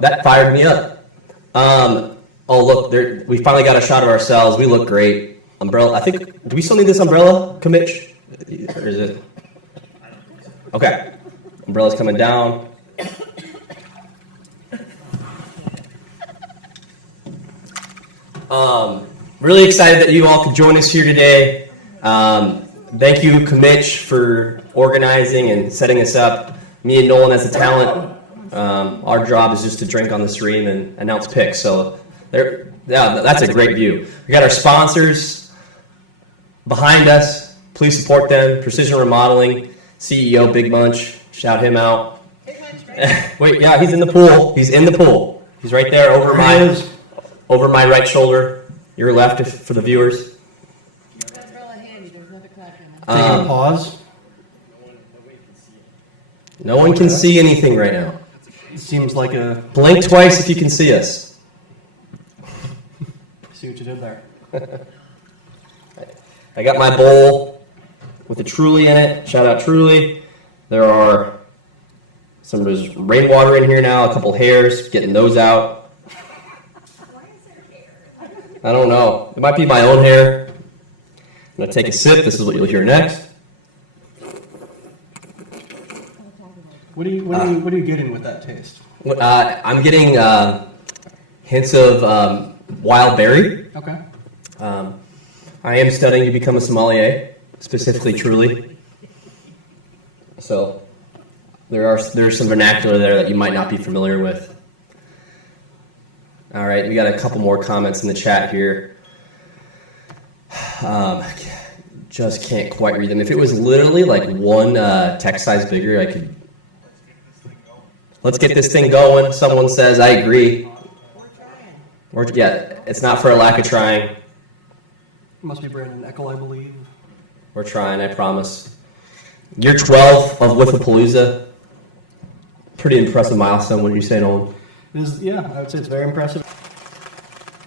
That fired me up. Look, we finally got a shot of ourselves. We look great. Umbrella. I think. Do we still need this umbrella, Mitch? Or is it? Okay. Umbrella's coming down. Really excited that you all could join us here today. Thank you, Mitch, for organizing and setting us up. Me and Nolan as a talent, our job is just to drink on the stream and announce picks. So that's a great view. We got our sponsors behind us. Please support them. Precision Remodeling, CEO Big Munch. Shout him out. Wait, yeah, he's in the pool. He's in the pool. He's right there over my right shoulder. Your left for the viewers. That's really handy. There's another clap in it. Taking a pause. No one can see anything right now. It seems like a... Blink twice if you can see us. See what you did there. I got my bowl with a Truly in it. Shout out Truly. There are some rainwater in here now, a couple hairs, getting those out. I don't know. It might be my own hair. I'm going to take a sip. This is what you'll hear next. What are you getting with that taste? I'm getting hints of wild berry. Okay. I am studying to become a sommelier, specifically Truly. So there's some vernacular there that you might not be familiar with. All right, we got a couple more comments in the chat here. Just can't quite read them. If it was literally like one text size bigger, I could. Let's get this thing going. Someone says, I agree. Yeah, it's not for a lack of trying. Must be Brandon Eckel, I believe. We're trying, I promise. Year 12 of Wiff-A-Palooza. Pretty impressive milestone, wouldn't you say, Nolan? Yeah, I would say it's very impressive.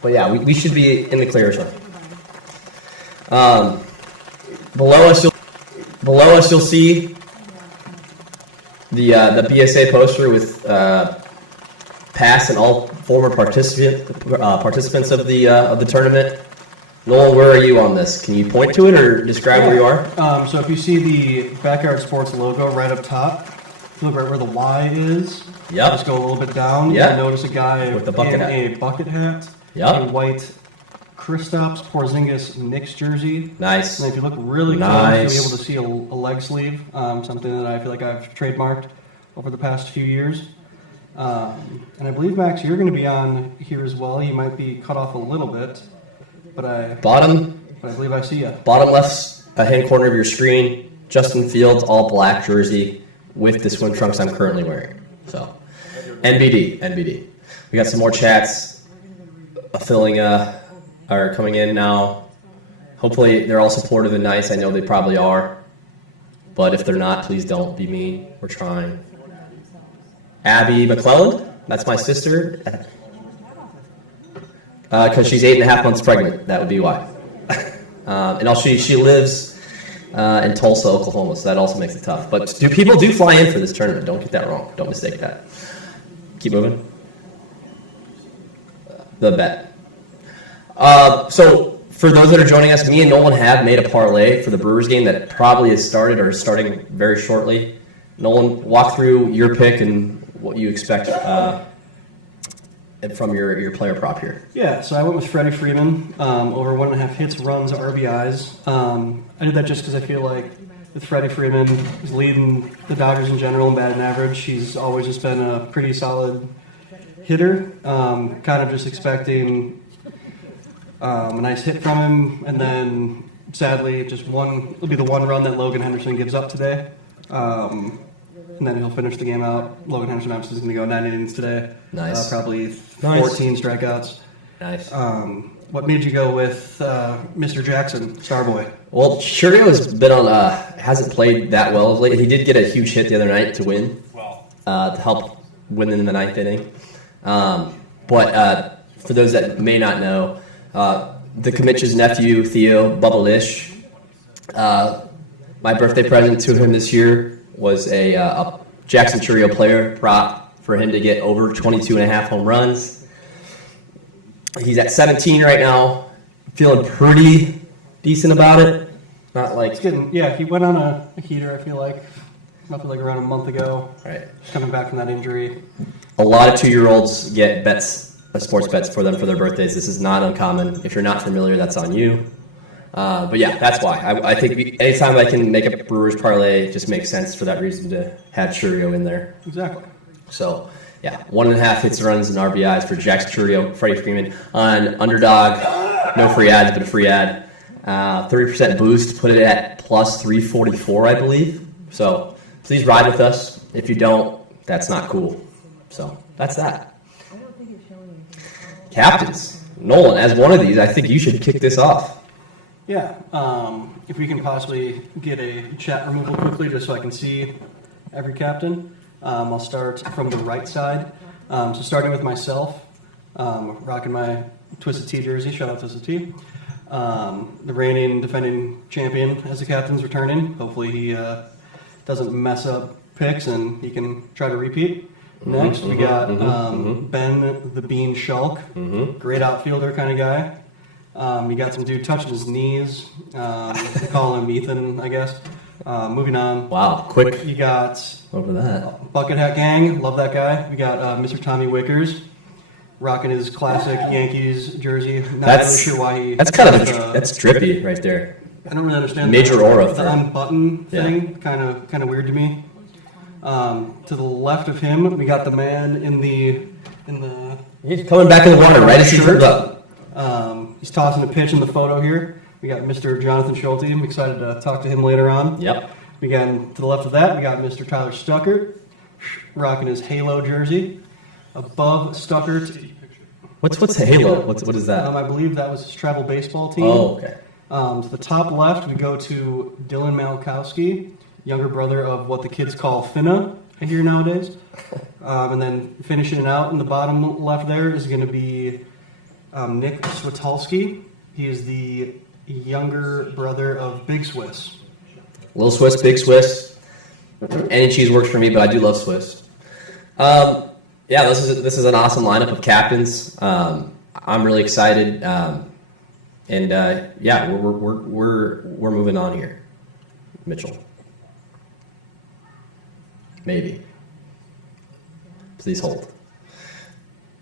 But yeah, we should be in the clear. Below us, you'll see the BSA poster with past and all former participants of the tournament. Nolan, where are you on this? Can you point to it or describe where you are? So if you see the Backyard Sports logo right up top, look right where the Y is. Yep. Just go a little bit down. Yep. You'll notice a guy with the bucket hat. a bucket hat. Yep. A white Kristaps Porzingis Knicks jersey. Nice. And if you look really close, you'll be able to see a leg sleeve, something that I feel like I've trademarked over the past few years. And I believe, Max, you're going to be on here as well. You might be cut off a little bit, but I believe I see you. Bottom left hand corner of your screen, Justin Fields, all black jersey with the swim trunks I'm currently wearing. So, NBD. We got some more chats are coming in now. Hopefully they're all supportive and nice. I know they probably are. But if they're not, please don't be mean. We're trying. Abby McClellan, that's my sister. Because she's 8.5 months pregnant. That would be why. And she lives in Tulsa, Oklahoma, so that also makes it tough. But people do fly in for this tournament. Don't get that wrong. Don't mistake that. Keep moving. The bet. So for those that are joining us, me and Nolan have made a parlay for the Brewers game that probably has started or is starting very shortly. Nolan, walk through your pick and what you expect from your player prop here. Yeah, so I went with Freddie Freeman, over 1.5 hits, runs, RBIs. I did that just because I feel like with Freddie Freeman, he's leading the Dodgers in general in batting average. He's always just been a pretty solid hitter. Kind of just expecting a nice hit from him, and then sadly, it'll be the one run that Logan Henderson gives up today. And then he'll finish the game out. Logan Henderson obviously is going to go 9 innings today. Nice. Probably 14 strikeouts. Nice. What made you go with Mr. Jackson, Starboy? Well, Churio has been hasn't played that well of late. He did get a huge hit the other night to win, to help win in the 9th inning. But for those that may not know, the Commitch's nephew, Theo Bubblish, my birthday present to him this year was a Jackson Churio player prop for him to get over 22 and a half home runs. He's at 17 right now, feeling pretty decent about it. Not like It's getting, yeah, he went on a heater, I feel like. Nothing like around a month ago. right. Coming back from that injury. A lot of 2-year-olds get bets, sports bets for them for their birthdays. This is not uncommon. If you're not familiar, that's on you. But yeah, that's why. I think anytime I can make a Brewers parlay, it just makes sense for that reason to have Churio in there. Exactly. So yeah, 1.5 hits, runs, and RBIs for Jax Churio, Freddie Freeman on Underdog. No free ads, but a free ad. 30% boost, put it at plus 344, I believe. So please ride with us. If you don't, that's not cool. So that's that. I don't think it's showing anything. Captains. Nolan, as one of these, I think you should kick this off. Yeah. If we can possibly get a chat removal quickly just so I can see every captain. I'll start from the right side. So starting with myself, rocking my Twisted Tea jersey. Shout out Twisted Tea. The reigning defending champion as the captain's returning. Hopefully he doesn't mess up picks and he can try to repeat. Next, we got Ben the Bean Shulk. Great outfielder kind of guy. You got some dude touching his knees. They call him Ethan, I guess. Moving on. Wow, quick You got over that. Bucket Hat Gang. Love that guy. We got Mr. Tommy Wickers. Rocking his classic Yankees jersey. Not really sure why he. That's kind of that's drippy right there. I don't really understand Major the, aura the thing. unbutton thing. Kind of weird to me. To the left of him, we got the man in the He's coming back in the water right as he turns up. he's tossing a pitch in the photo here. We got Mr. Jonathan Schulte. I'm excited to talk to him later on. Yep. We got to the left of that, we got Mr. Tyler Stuckert rocking his Halo jersey. Above Stuckert, What's the halo? What is that? I believe that was his travel baseball team. Oh, okay. To the top left, we go to Dylan Malkowski, younger brother of what the kids call Finna, I hear nowadays. And then finishing it out in the bottom left there is going to be Nick Switalski. He is the younger brother of Big Swiss. Little Swiss, Big Swiss. Any cheese works for me, but I do love Swiss. Yeah, this is an awesome lineup of captains. I'm really excited, and yeah, we're moving on here, Mitchell. Maybe. Please hold.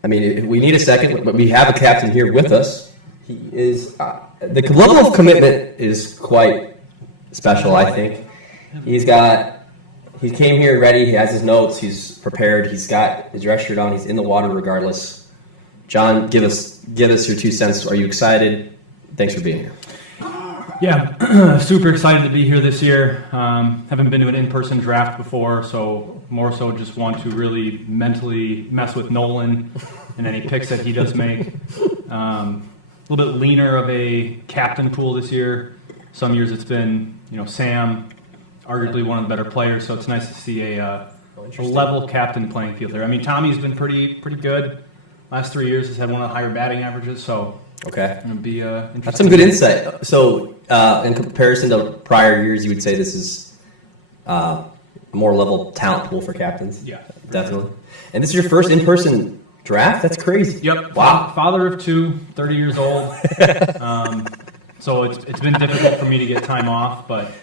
I mean, we need a second, but we have a captain here with us. He is the level of commitment is quite special. I think he came here ready. He has his notes. He's prepared. He's got his dress shirt on. He's in the water regardless. John, give us your 2 cents. Are you excited? Thanks for being here. Yeah, super excited to be here this year. Haven't been to an in-person draft before, so more so just want to really mentally mess with Nolan and any picks that he does make. A little bit leaner of a captain pool this year. Some years it's been, Sam, arguably one of the better players, so it's nice to see a level captain playing field there. I mean, Tommy's been pretty good. Last 3 years has had one of the higher batting averages, so Okay. it'll be interesting. That's some good insight. So, in comparison to prior years, you would say this is a more level talent pool for captains? Yeah. Definitely. And this is your first in-person draft? That's crazy. Yep. Wow. Father of 2, 30 years old. So it's been difficult for me to get time off, but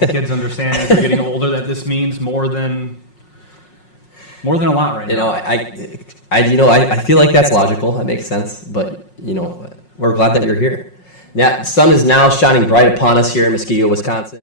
kids understand as they're getting older that this means more than a lot right now. I feel like that's logical. That makes sense. But, we're glad that you're here. Yeah, the sun is now shining bright upon us here in Muskego, Wisconsin.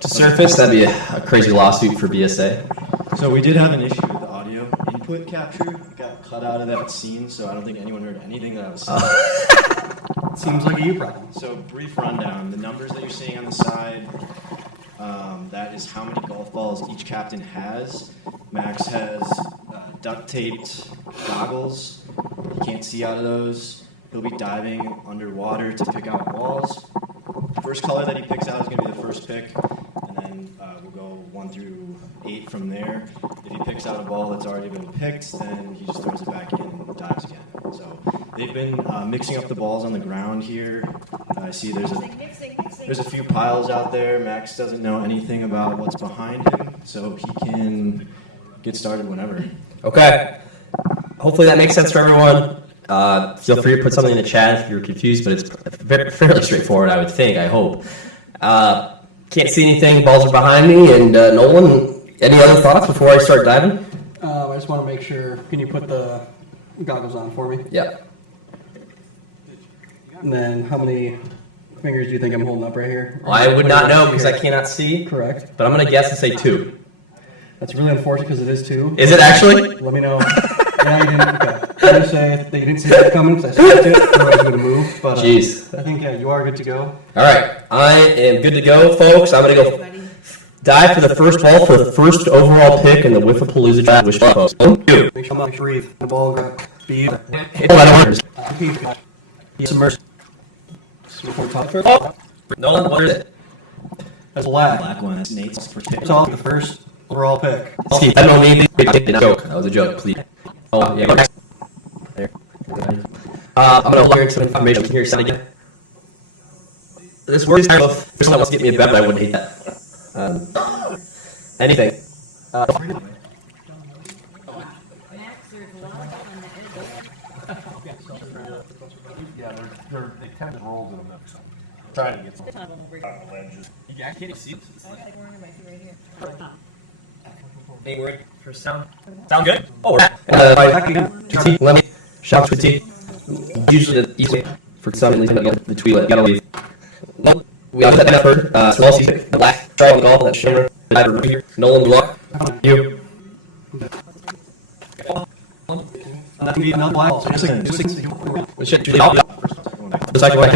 to surface, that'd be a crazy lawsuit for BSA. So we did have an issue with the audio input capture. It got cut out of that scene, so I don't think anyone heard anything that I was saying. Seems like a you problem. So brief rundown. The numbers that you're seeing on the side, that is how many golf balls each captain has. Max has duct taped goggles. He can't see out of those. He'll be diving underwater to pick out balls. First color that he picks out is going to be the first pick, and then we'll go 1 through 8 from there. If he picks out a ball that's already been picked, then he just throws it back in and dives again. So they've been mixing up the balls on the ground here. I see there's a few piles out there. Max doesn't know anything about what's behind him, so he can get started whenever. Okay. Hopefully that makes sense for everyone. Feel free to put something in the chat if you're confused, but it's fairly straightforward, I would think, I hope. Can't see anything. Balls are behind me. And Nolan, any other thoughts before I start diving? I just want to make sure, can you put the goggles on for me? Yeah. And then how many fingers do you think I'm holding up right here? I would not know because I cannot see. Correct. But I'm going to guess and say 2. That's really unfortunate because it is 2. Is it actually? Let me know. Yeah, you didn't. Okay. I'm going to say that you didn't see that coming because I stopped it. Otherwise, it would have moved. But Jeez. I think, yeah, you are good to go. All right. I am good to go, folks. I'm going to go dive for the first ball for the first overall pick in the Wiff-A-Palooza Draft. Make sure I'm breathe. The ball grab. Speed. Submerge. Nolan, what is it? That's black. Black one, that's Nate's first pick. So I'll be the first overall pick. Steve, I don't need a joke. That was a joke, please. Oh, yeah. There. I'm going to learn some information. Can you hear sound again? This works. If someone wants to get me a bet, I wouldn't hate that. Anything. Max, there's a lot on the edge. Yeah, they kind of rolled in them. So trying to get some ledges. You can't see this. Any word for sound? Sound good? Oh, let me shout to a T. Usually the easy for some at least the tweet. Gotta leave. Nope. We have that effort. So I'll see the black triangle golf, that shimmer, the diver right here. Nolan, good luck. You. That can be another black. What shit? The second one.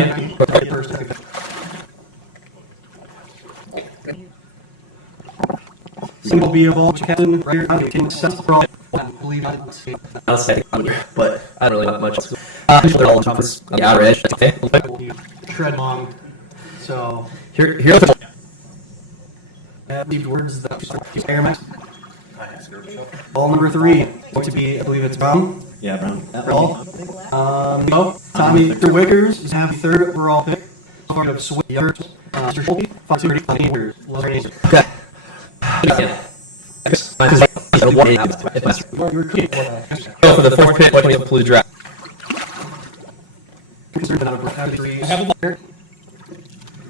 Single B of all captain right here. I'm getting set for all. I believe I'll say, but I don't really have much. They're all on top of the outer edge. Okay. Tread long. So Here are the. These words that Air Max. Ball number 3 going to be, I believe it's Brown. Yeah, Brown. Ball. Tommy Wickers is having 3rd overall pick. Sort of switch. Mr. Schulte, 530 meters. Okay. Go for the 4th pick. What do you have to draft?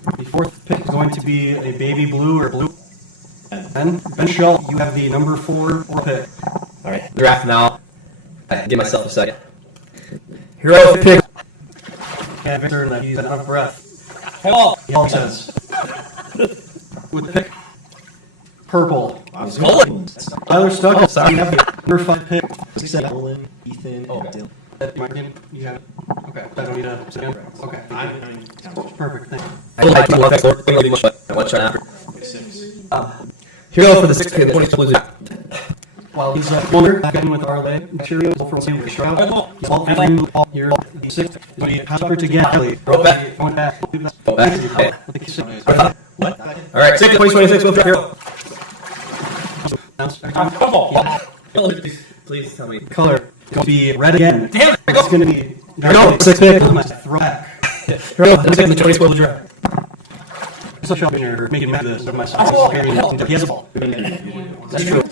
The 4th pick is going to be a baby blue or blue. Ben Schultz, you have the number 4 or pick. All right, draft now. I give myself a second. Hero pick. And Victor, that he's out of breath. Hello. He all says. With pick purple. Tyler Stuck. Sorry. You have the number 5 pick. Nolan, Ethan, and Dylan. You have it. Okay. I don't need a second. Okay. I'm behind Town. Perfect. Thank you. I like to one shot after. Hero for the 6th pick. The 20th. While he's older, back in with Arlay materials from St. Shroud. He's all every all year. The 6th is going to be Hopper to Galley. Going back. What? All right, 6th 2026. We'll Hero. Please tell me. Color is going to be red again. Damn it! It's going to be No, 6th pick. throwback. Hero. The 2nd 2012 draft. So shopping or making mad of this of myself. He has a ball. That's true.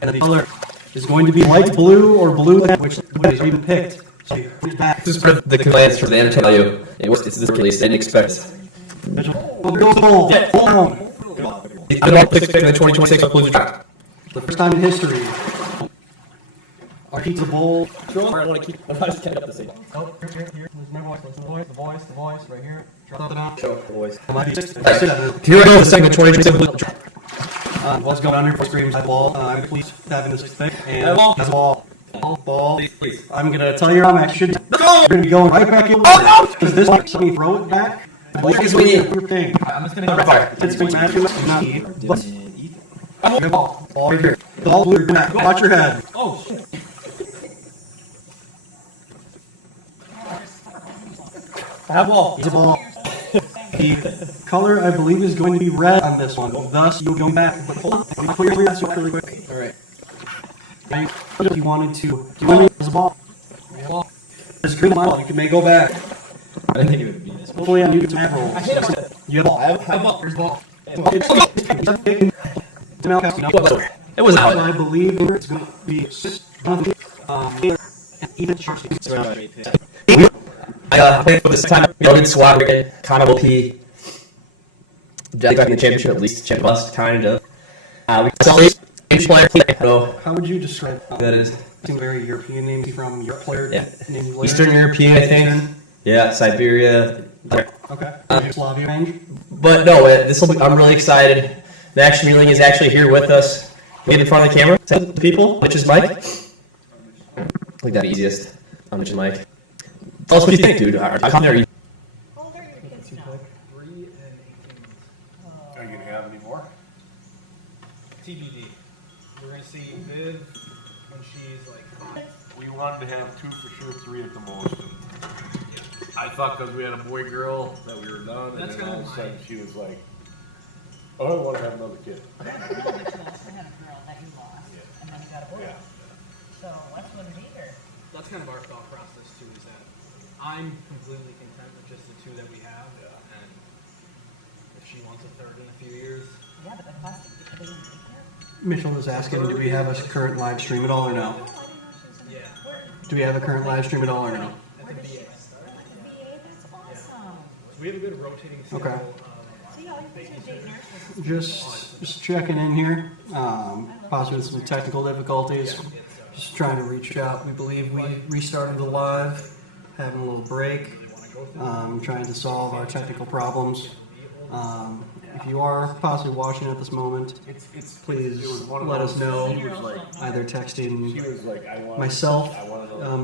And the color is going to be light blue or blue, which is even picked. So back. This is for the compliance for the entertainment value. It's this release. I didn't expect. Hold on. The 6th pick in the 2026 Palooza draft. The first time in history, our pizza bowl. I want to keep. I'm not just up the same. Oh, here. my voice, listen to the voice, right here. Drop it down. Show the voice. Might be 6. Here we go, the second 2027 What's going on here? Screams at ball. I'm pleased having this thing. And ball. I'm gonna tell you how Max should. You're gonna be going right back in. Oh no! Because this like somebody throw it back. Because we need. I'm just gonna fire. It's going to match not eat. But ball right here. The ball blue back. Watch your head. Oh shit! Have ball. It's a ball. The color I believe is going to be red on this one. Thus, you'll go back. But hold on. Put your hands up really quick. All right. If you wanted to, do you want to use a ball? There's a green ball. You can make go back. I didn't think it would be this. Hopefully, I'm using some roll. You have a ball. I have a ball. There's a ball. It was I out. believe it's going to be even short. I think for this time, good squad, kind of OP. Definitely back in the championship, at least champ bust, kind of. We saw each player. So How would you describe that is some very European names from your player? Yeah. Named player? Eastern European, I think. Yeah, Siberia. Okay. Yugoslavia range. But no, this will be, I'm really excited. Max Schmeling is actually here with us. Get in front of the camera, say to people, which is Mike. I think that's the easiest. Which is Mike. Tell us what you think, dude. Come there. How old are your kids now? 3 and 18. Are you gonna have any more? TBD. We're gonna see Viv when she's like 5. We wanted to have 2 for sure, 3 at the most. I thought because we had a boy girl that we were done, and That's then all of a kinda sudden she was like, "Oh, I want to have another kid." But you also had a girl that you lost, and then you got a boy. Yeah. So what's one neither? That's kind of our thought process too. Is that I'm completely content with just the 2 that we have, and if she wants a third in a few years, Yeah, but the cost of the baby daycare. Mitchell is asking, do we have a current live stream at all or no? yeah, Do we have a current live stream at all or no? at the VA. VA, that's awesome. So we have a good rotating schedule. Okay. See, all you guys are dating nurses. Just checking in here. Possibly some technical difficulties. Just trying to reach out. We believe we restarted the live, having a little break, trying to solve our technical problems. If you are possibly watching at this moment, please let us know, either texting She was like, "I want myself,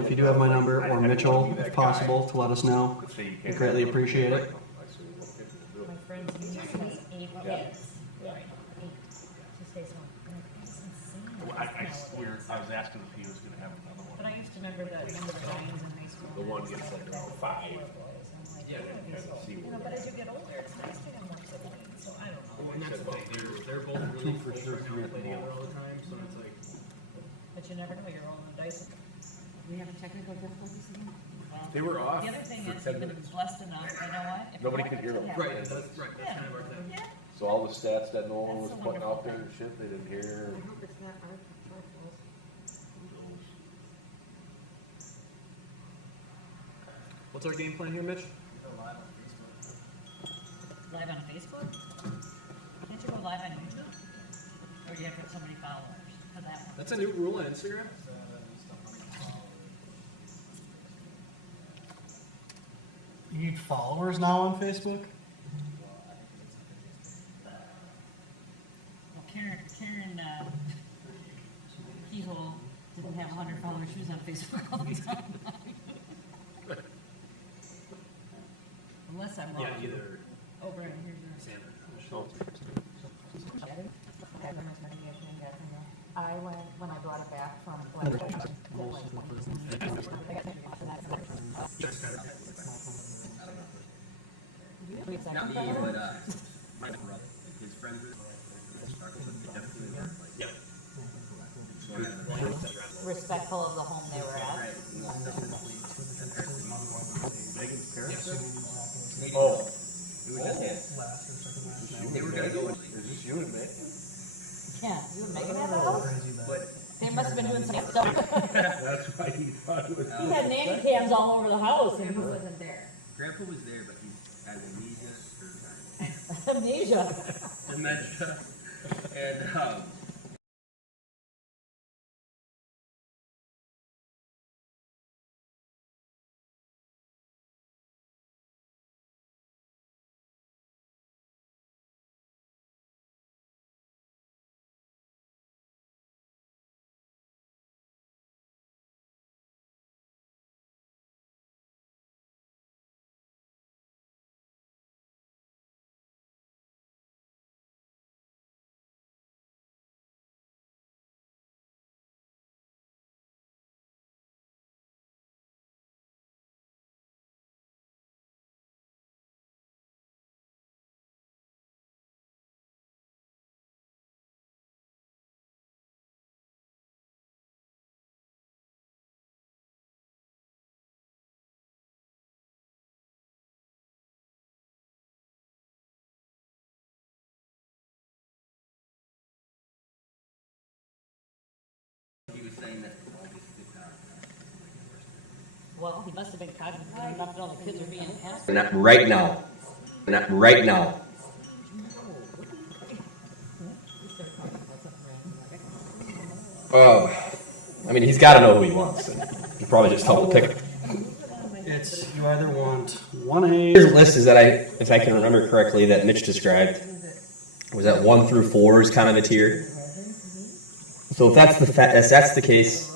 if you do have my number, or Mitchell, if possible, to let us know. We greatly appreciate it. My friend's niece has 8 kids. Right. 8. She stays home. I'm like, that's insane. I was asking if he was going to have another But one. I used to remember that number of times in high school. The one gets like around 5. But as you get older, it's nice to have more siblings. So I don't know. And that's the thing. They're both really close. They play together all the time, so it's like. But you never know. You're rolling the dice. We have technical difficulties again. They were off. The other thing for is, 10 you've been minutes. blessed enough. You know what? If Nobody you could want hear it to them. happen. Right, that's kind of our thing. Yeah. So all the stats that Nolan was putting out there and shit, they didn't hear. I hope it's not our fault. What's our game plan here, Mitch? Live on Facebook? Can't you go live on YouTube? Or do you have to have so many followers for that one? That's a new rule on Instagram. You need followers now on Facebook? Well, Karen Keyhole didn't have 100 followers. She was on Facebook all the time. Unless I'm wrong. Yeah, either. Oh, right, here's your. I went, when I brought it back from. Not me, but my brother, his friend group. Yeah. Respectful of the home they were at. Oh. They were gonna go. Is this you and me? Yeah, you and Megan had a house? But They must have been doing some stuff. That's why he thought it was. He had nanny cams all over the house and he wasn't there. Grandpa was there, but he had amnesia or Amnesia. dementia, and was saying that all these Well, he must have been cognizant enough that all the kids are being asked. Not right now. Not right now. I mean, he's got to know who he wants. He probably just helped pick. It's you either want 1A. His list is that if I can remember correctly, that Mitch described was that 1 through 4 is kind of a tier. So if that's the case,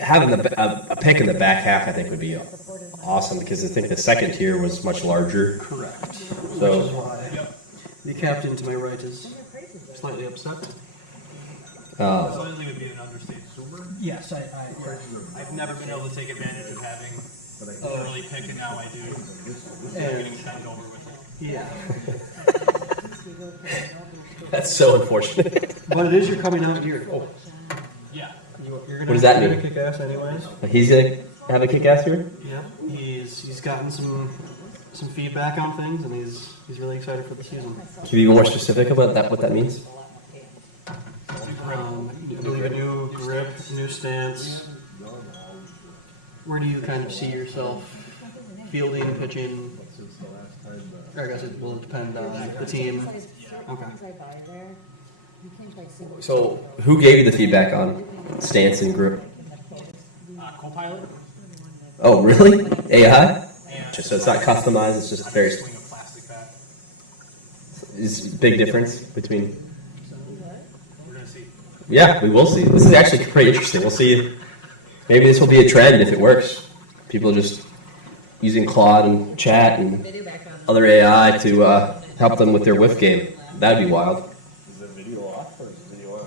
having a pick in the back half, I think would be awesome because I think the second tier was much larger. Correct. So- Which is why the captain to my right is slightly upset. Slightly would be an understatement. Yes, I've never been able to take advantage of having an early pick, and now I do. And Kind of over with it. yeah, That's so unfortunate. but it is your coming out year. Oh, Yeah. you're gonna What does that you're mean? gonna kick ass anyways. He's gonna have a kick-ass year. Yeah, he's gotten some feedback on things, and he's really excited for the season. Can you be more specific about that? What that means? I believe a new grip, new stance. Where do you kind of see yourself fielding, pitching? Or I guess it will depend on the team. Okay. So, who gave you the feedback on stance and grip? Co-pilot. Oh, really? AI? Just so it's not customized. It's just very. Swing a plastic bat. Is a big difference between. We're gonna see. Yeah, we will see. This is actually pretty interesting. We'll see. Maybe this will be a trend if it works. People just using Claude and Chat and other AI to help them with their whiff game. That'd be wild. Is the video off or is the video on?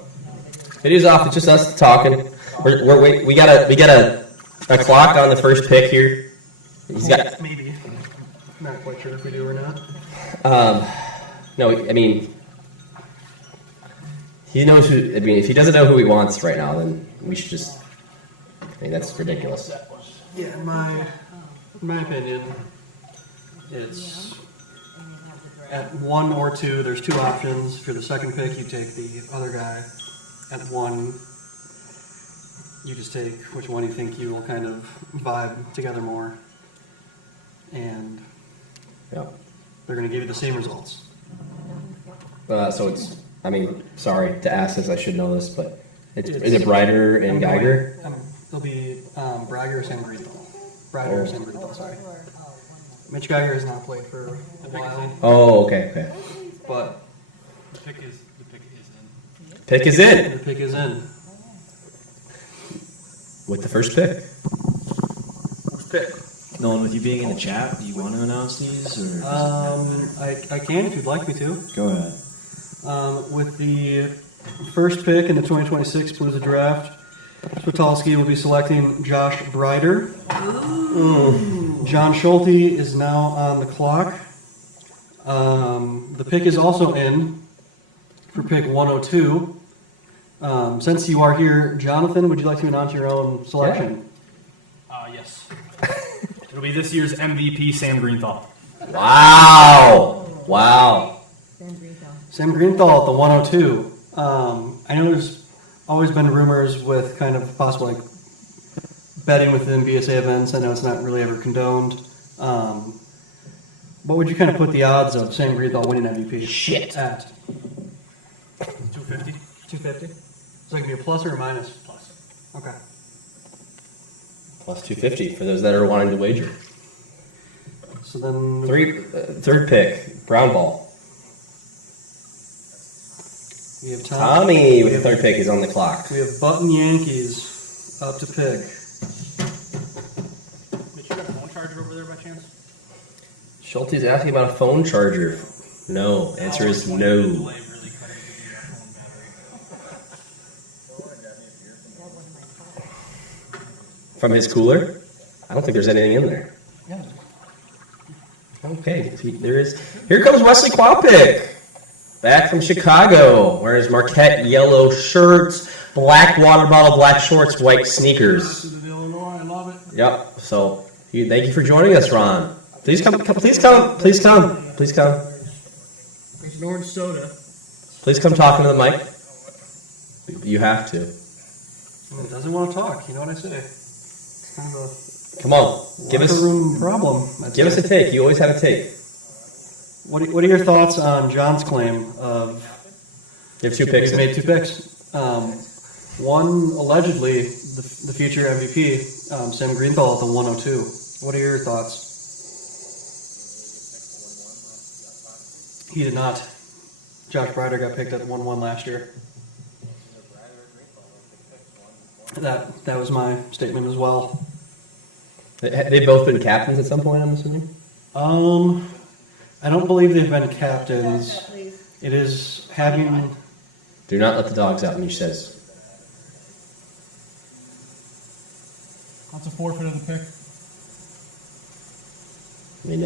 Video's off. It's just us talking. We got a clock on the first pick here. He's got. Maybe. Not quite sure if we do or not. No, I mean, he knows who. I mean, if he doesn't know who he wants right now, then we should just. I mean, that's ridiculous. Yeah, in my opinion, it's at 1 or 2. There's 2 options. For the second pick, you take the other guy. At 1, you just take which one you think you will kind of vibe together more, and Yeah. they're going to give you the same results. So it's. I mean, sorry to ask this. I should know this, but is it Brider and Geiger? It'll be Bragger or Sam Greenthal. Bragger or Sam Greenthal, sorry. Mitch Geiger has not played for a while, Oh, okay. but The pick is in. Pick is in the pick is in. with the first pick. Nolan, with you being in the chat, do you want to announce these? Or I can if you'd like me to. go ahead. With the first pick in the 2026 Palooza Draft, Switalski will be selecting Josh Brider. John Schulte is now on the clock. The pick is also in for pick 102. Since you are here, Jonathan, would you like to announce your own selection? Yes. It'll be this year's MVP, Sam Greenthal. Wow. Sam Greenthal at the 102. I know there's always been rumors with kind of possible like betting within BSA events. I know it's not really ever condoned. What would you kind of put the odds of Sam Greenthal winning MVP? Shit. At 250. 250. So it can be a plus or a minus? Plus. Okay. Plus 250 for those that are wanting to wager. So then Third pick, brown ball. we have Tom. Tommy with the third pick is on the clock. We have Button Yankees up to pick. Mitch, you got a phone charger over there by chance? Schulte's asking about a phone charger. No. Answer is no. Delay really cut into the phone battery. From his cooler? I don't think there's anything in there. Okay, there is. Here comes Wesley Kwapick. Back from Chicago. Wears Marquette yellow shirts, black water bottle, black shorts, white sneakers. Illinois, I love it. Yep. So, thank you for joining us, Ron. Please come. Please come. Please come. Please come. There's an orange soda. Please come talking to the mic. You have to. He doesn't want to talk. You know what I say? It's kind of a Come on, give locker us room problem. I'd give us say. a take. You always have a take. What are your thoughts on John's claim of You have 2 picks. we've made 2 picks? One allegedly the future MVP, Sam Greenthal at the 102. What are your thoughts? He did not. Josh Breider got picked at 1-1 last year. That was my statement as well. They've both been captains at some point, I'm assuming. I don't believe they've been captains. It is having. Do not let the dogs out, Mish says. That's a forfeit of the pick. I mean,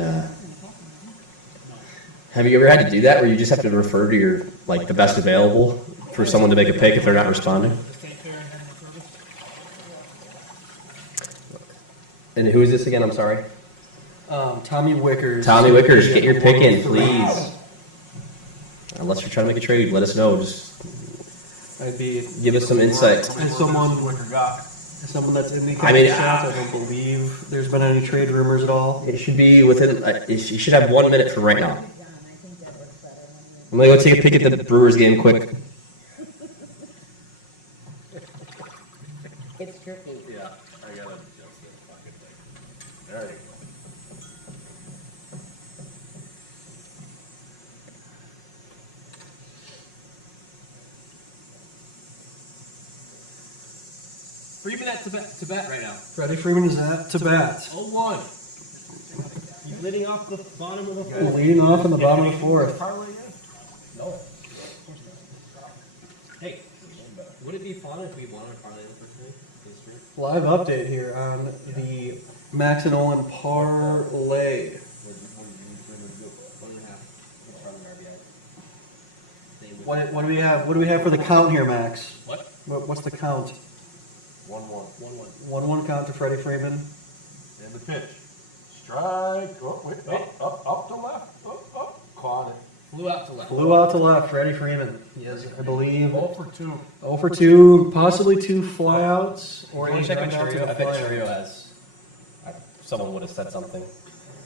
have you ever had to do that where you just have to refer to your, like, the best available for someone to make a pick if they're not responding? And who is this again? I'm sorry. Tommy Wickers. Tommy Wickers, get your pick in, please. Unless you're trying to make a trade, let us know. Just I'd be give us some insight. as someone that's in the I don't believe there's been any trade rumors at all. It should be within. You should have 1 minute from right now. I'm gonna go take a peek at the Brewers game quick. It's tricky. Yeah, I gotta adjust this fucking thing. There you go. Freeman at Tibet right now. Freddie Freeman is at to bat. 0-1. He's leading off the bottom of the fourth. Leading off in the bottom of the 4th. No. Hey, would it be fun if we won a parlay the first night? Live update here on the Max and Nolan parlay. 1.5. What do we have? What do we have for the count here, Max? What? What's the count? 1-1. 1-1 count to Freddie Freeman. And the pitch. Strike. Oh, wait. Up to left. Up. Caught it. Flew out to left. Flew out to left, Freddie Freeman. Yes, I believe 0 for 2. 0 for 2, possibly 2 flyouts. Or I a check on ground out to Churio. the I bet flyout. Churio has. Someone would have said something.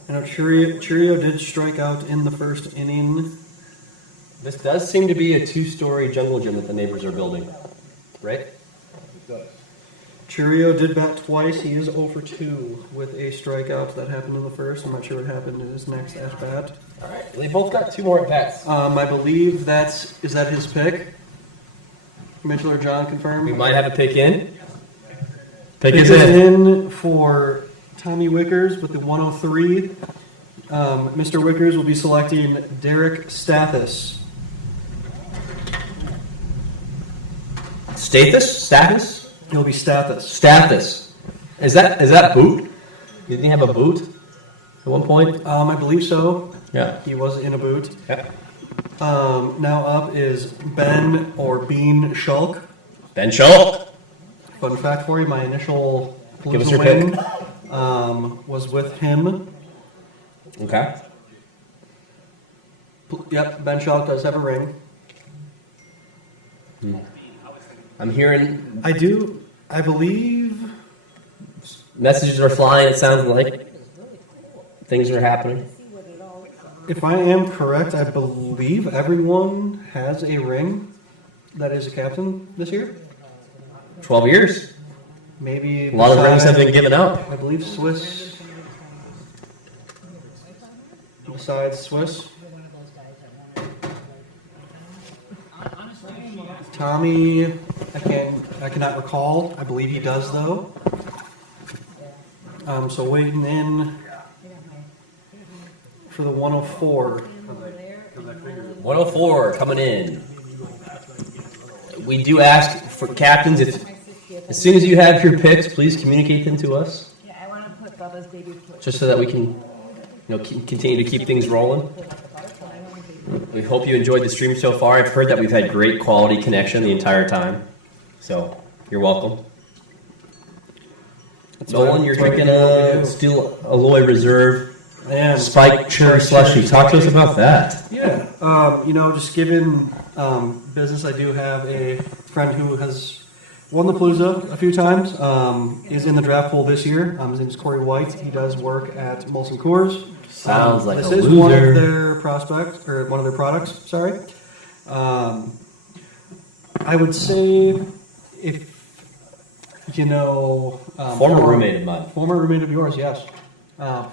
I know Churio did strike out in the first inning. This does seem to be a 2-story jungle gym that the neighbors are building, right? It does. Churio did bat twice. He is 0 for 2 with a strikeout that happened in the first. I'm not sure what happened in his next at bat. All right. They both got 2 more at bats. I believe is that his pick? Mitchell or John confirm? We might have a pick in. Pick Pick is is in. in for Tommy Wickers with the 103. Mr. Wickers will be selecting Derek Stathis. Stathis? He'll be Stathis. Stathis. Is that boot? Didn't he have a boot at one point? I believe so. Yeah. He was in a boot. Yeah. Now up is Ben or Bean Shulk. Ben Schulk. Fun fact for you: my initial Give us Palooza your win pick. was with him. Okay. Yep, Ben Shulk does have a ring. I'm hearing I believe. messages are flying. It sounds like things are happening. If I am correct, I believe everyone has a ring that is a captain this year. 12 years. Maybe A lot of rings have been besides- given out. I believe Swiss. Besides Swiss, Tommy, I cannot recall. I believe he does though. So waiting in for the 104. 104 coming in. We do ask for captains. As soon as you have your picks, please communicate them to us, Yeah, I want to put Bubba's baby foot. just so that we can, continue to keep things rolling. We hope you enjoyed the stream so far. I've heard that we've had great quality connection the entire time, so you're welcome. Nolan, you're drinking a Steel Alloy Reserve And Spiked Cherry Slushy. Talk to us about that. yeah, just given business, I do have a friend who has won the Palooza a few times. Is in the draft pool this year. His name is Corey White. He does work at Molson Coors. Sounds like this a is loser. one of their prospects or one of their products. Sorry. I would say if you know Former roommate of mine. former roommate of yours, yes.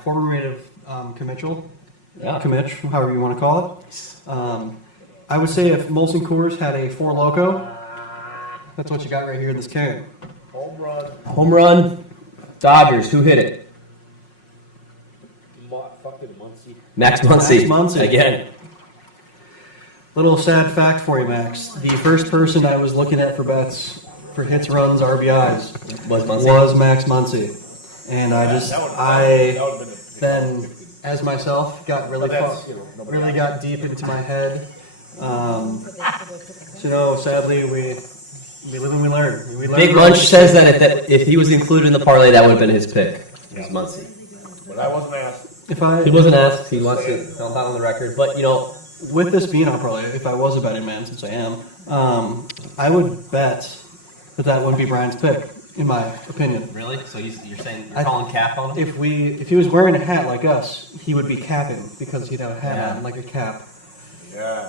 Former roommate of Mitchell. Yeah. Commit, however you want to call it. I would say if Molson Coors had a Four Loko, that's what you got right here in this can. Home run. Home run. Dodgers. Who hit it? Fucking Muncie. Max Muncy. Max Muncy. Again. Little sad fact for you, Max. The first person I was looking at for bets for hits, runs, RBIs Was Muncy? was Max Muncy. And I That would've been then, as myself, got really But that's, nobody really got deep into my head. So, no, sadly, we live and we learn. We learn Big Munch says that if he was included in the parlay, that would have been his pick. Was Muncy. But I wasn't asked. If He wasn't asked. He wants to help out on the record. But, with this being on parlay, if I was a betting man, since I am, I would bet that would be Brian's pick, in my opinion. Really? So you're saying I- calling cap on him? If he was wearing a hat like us, he would be capping because he'd have a hat Yeah. on like a cap. Yeah.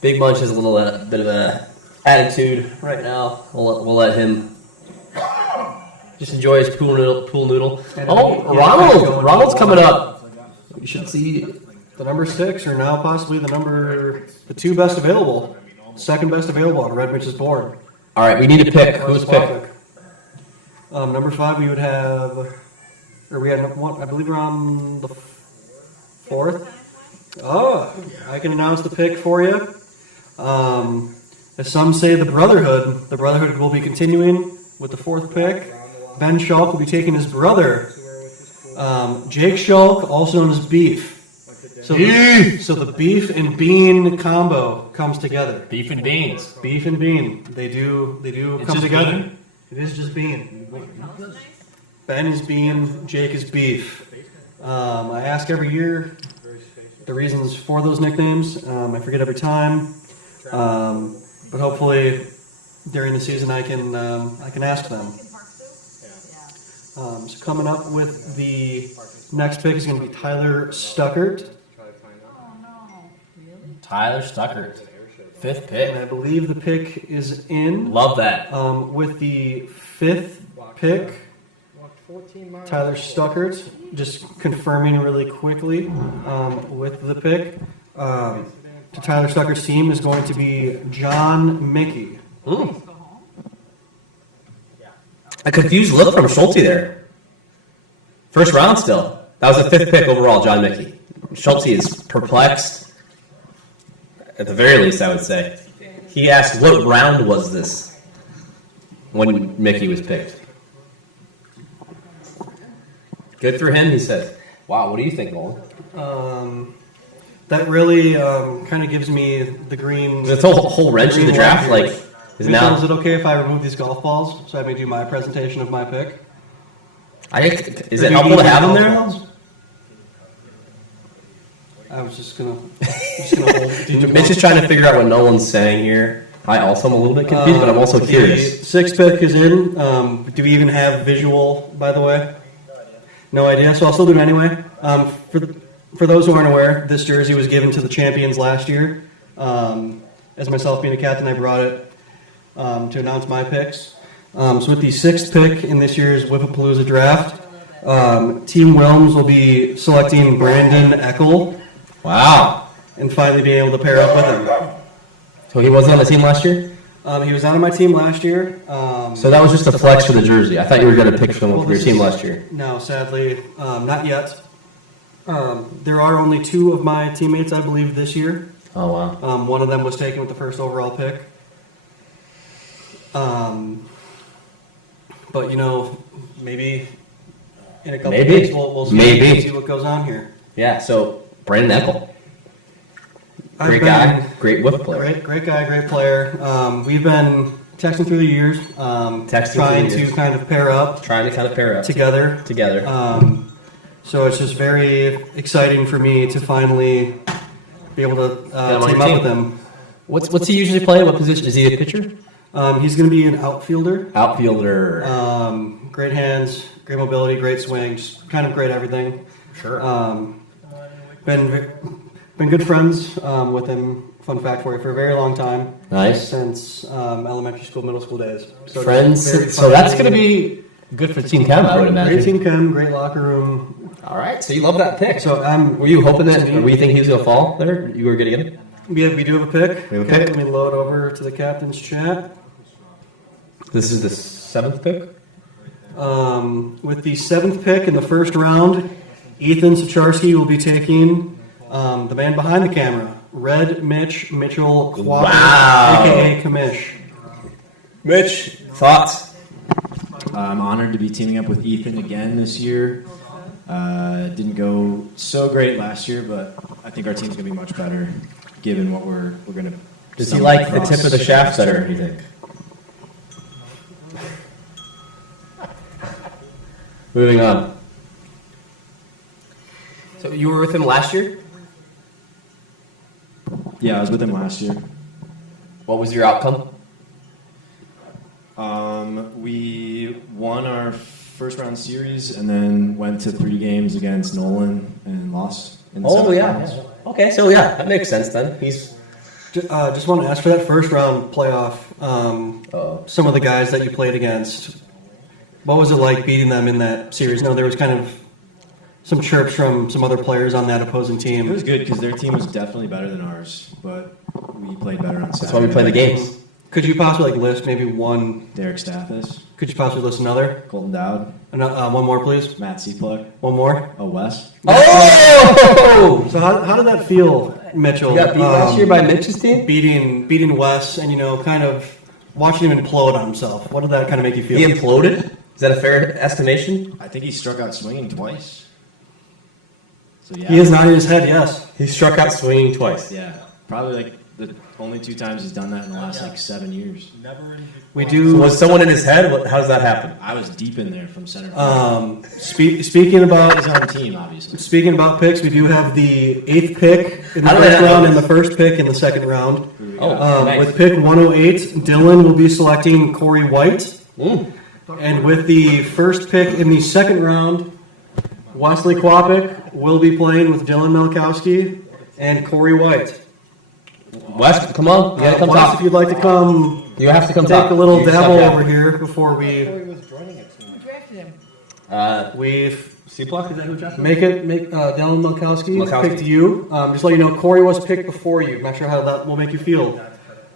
Big Munch has a little bit of a attitude right now. We'll let him just enjoy his pool noodle. And Oh, yeah, Ronald! Ronald's coming up. You should see. The number 6, or now possibly the 2 best available, second best available on Red Mitch's board. All right, we need to pick. Who's pick? Kwapick. Number 5, we would have, or we had one. I believe we're on the 4th. Oh, I can announce the pick for you. As some say, the Brotherhood will be continuing with the 4th pick. Ben Schulk will be taking his brother, Jake Schulk, also known as Beef. So the beef and bean combo comes together. Beef and beans. Beef and bean, they do come just together. bean? It is just bean. Ben is bean, Jake is beef. I ask every year the reasons for those nicknames. I forget every time, but hopefully during the season I can ask them. So coming up with the next pick is going to be Tyler Stuckert. Tyler Stuckert. 5th And pick. I believe the pick is in. Love that. With the 5th pick, Tyler Stuckert, just confirming really quickly with the pick. To Tyler Stuckert's team is going to be John Mickey. A confused look from Schulte there. First round still. That was the 5th pick overall, John Mickey. Schulte is perplexed. At the very least, I would say. He asked, what round was this when Mickey was picked? Good for him, he said. Wow, what do you think, Nolan? That really kind of gives me the green. There's a whole wrench in the draft. Like, is Mitchell, now. is it okay if I remove these golf balls so I may do my presentation of my pick? Is it helpful to have them there? I was just gonna hold. Mitch is trying to figure out what Nolan's saying here. I also am a little bit confused, but I'm also curious. The 6th pick is in. Do we even have visual, by the way? No idea. So I'll still do it anyway. For those who aren't aware, this jersey was given to the champions last year. As myself being a captain, I brought it to announce my picks. So with the 6th pick in this year's Wiff-A-Palooza Draft, Team Wilms will be selecting Brandon Eckel Wow. and finally being able to pair up with him. So he wasn't on the team last year? He was on my team last year. So that was just a flex for the jersey. I thought you were going to pick someone from your team last year. No, sadly, not yet. There are only 2 of my teammates, I believe, this year. Oh, wow. One of them was taken with the first overall pick. But, maybe in a couple of weeks we'll see what goes on here. Yeah, so Brandon Eckel. I've Great been- guy, great whip player. Great guy, great player. We've been texting through the years, trying to kind of pair up Trying to kind of pair up together. together. So it's just very exciting for me to finally be able to on team your up team. with him. What's he usually play? What position? Is he a pitcher? He's going to be an outfielder. Outfielder. Great hands, great mobility, great swings, kind of great everything. Sure. Been good friends with him. Fun fact for you, for a very long time. Nice. Since elementary school, middle school days. So Friends. very So fun. that's going to be good for Team Chem, I would Great imagine. team chem, great locker room. All right. So you love that pick. So Were you hoping that? Were you think he was going to fall there? You were going to get him. we do have a pick. We have a Okay, pick. let me load over to the captain's chat. This is the 7th pick. With the 7th pick in the first round, Ethan Sacharski will be taking the man behind the camera, Red Mitchell Kwapick, Wow. aka Kamish. Mitch, thoughts? I'm honored to be teaming up with Ethan again this year. Didn't go so great last year, but I think our team's gonna be much better given what we're gonna. Does he stumble like the across. tip of the shaft better? You think? Moving on. So you were with him last year. Yeah, I was with him last year. What was your outcome? We won our first round series and then went to 3 games against Nolan and lost in the semifinals. Okay, so yeah, that makes sense then. He's Just want to ask for that first round playoff. Some of the guys that you played against, what was it like beating them in that series? No, there was kind of some chirps from some other players on that opposing It team. was good because their team was definitely better than ours, but we played better on Saturday. that's why we play the games. Could you possibly list maybe one? Derek Stathis, Could you possibly list another? Colton Dowd, One more, please. Matt Seaplug, One more. Wes. Oh! So how did that feel, Mitchell? You got beat last year by Mitch's team. beating Wes, and kind of watching him implode on himself. What did that kind of make you feel? He imploded. Is that a fair estimation? I think he struck out swinging twice. So yeah, He is nodding his head. Yes. He struck out swinging twice. Yeah, probably like the only 2 times he's done that in the last 7 years. We So do. was someone in his head? How does that happen? I was deep in there from center field. Speaking about His own team, obviously. Speaking about picks, we do have the 8th pick in the How did first that round happen? and the first pick in the second round. Oh, nice. With pick 108, Dylan will be selecting Corey White. And with the first pick in the second round, Wesley Kwapick will be playing with Dylan Malkowski and Corey White. Wes, come on. You gotta come Wes, talk. if you'd like to come You have to come take talk. a little You just dabble have to- over here before we Who drafted him? Seapluck, is that who Josh? make Dylan Malkowski Malkowski. picked you. Just let you know, Corey was picked before you. Not sure how that will make you feel.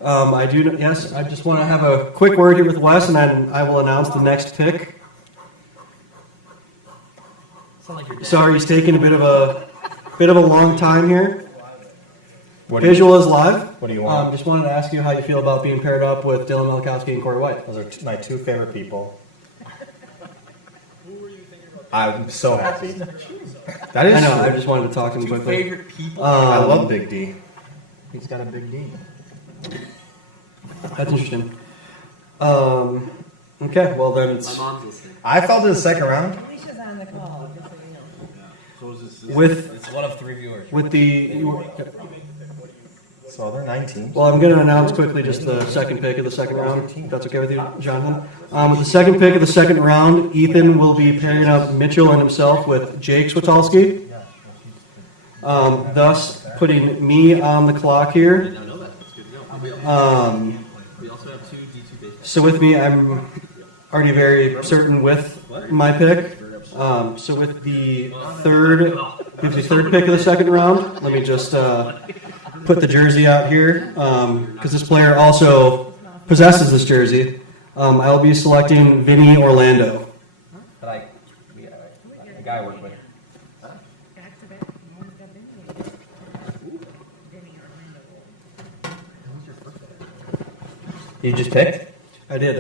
I do. Yes, I just want to have a quick word here with Wes, and then I will announce the next pick. Sorry, he's taking a bit of a long time here. Visual is live. What do you want? Just wanted to ask you how you feel about being paired up with Dylan Malkowski and Corey White. Those are my 2 favorite people. I'm so happy. That is I know. I true. just wanted to talk to him quickly. people. I love Big D. He's got a big D. That's interesting. Okay, well then it's I fell to the second round. Alicia's on the call, just so you know. with It's one of 3 viewers. So they're 19. Well, I'm going to announce quickly just the second pick of the second round, if that's okay with you, Jonathan. With the second pick of the second round, Ethan will be pairing up Mitchell and himself with Jake Switalski, thus putting me on the clock here. So with me, I'm already very certain with my pick. So with the third pick of the second round, let me just put the jersey out here because this player also possesses this jersey. I'll be selecting Vinny Orlando. The guy I work with. Back to back, one's got Vinny. Vinny Orlando. You just picked? I did.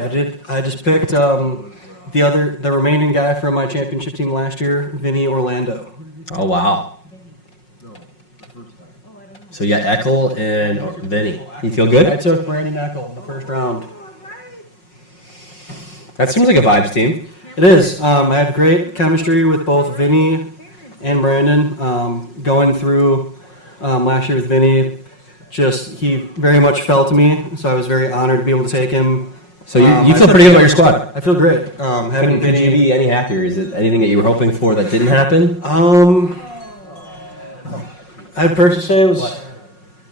I just picked the remaining guy from my championship team last year, Vinny Orlando. Oh, wow. So you got Eckel and Vinny. You feel I good? took Brandon Eckel in the first round. That seems like a vibes team. It is. I have great chemistry with both Vinny and Brandon. Going through last year with Vinny, Just he very much fell to me, so I was very honored to be able to take him. So you feel pretty good about your squad. I feel great. Could you be any happier? Is it anything that you were hoping for that didn't happen? I'd personally say I was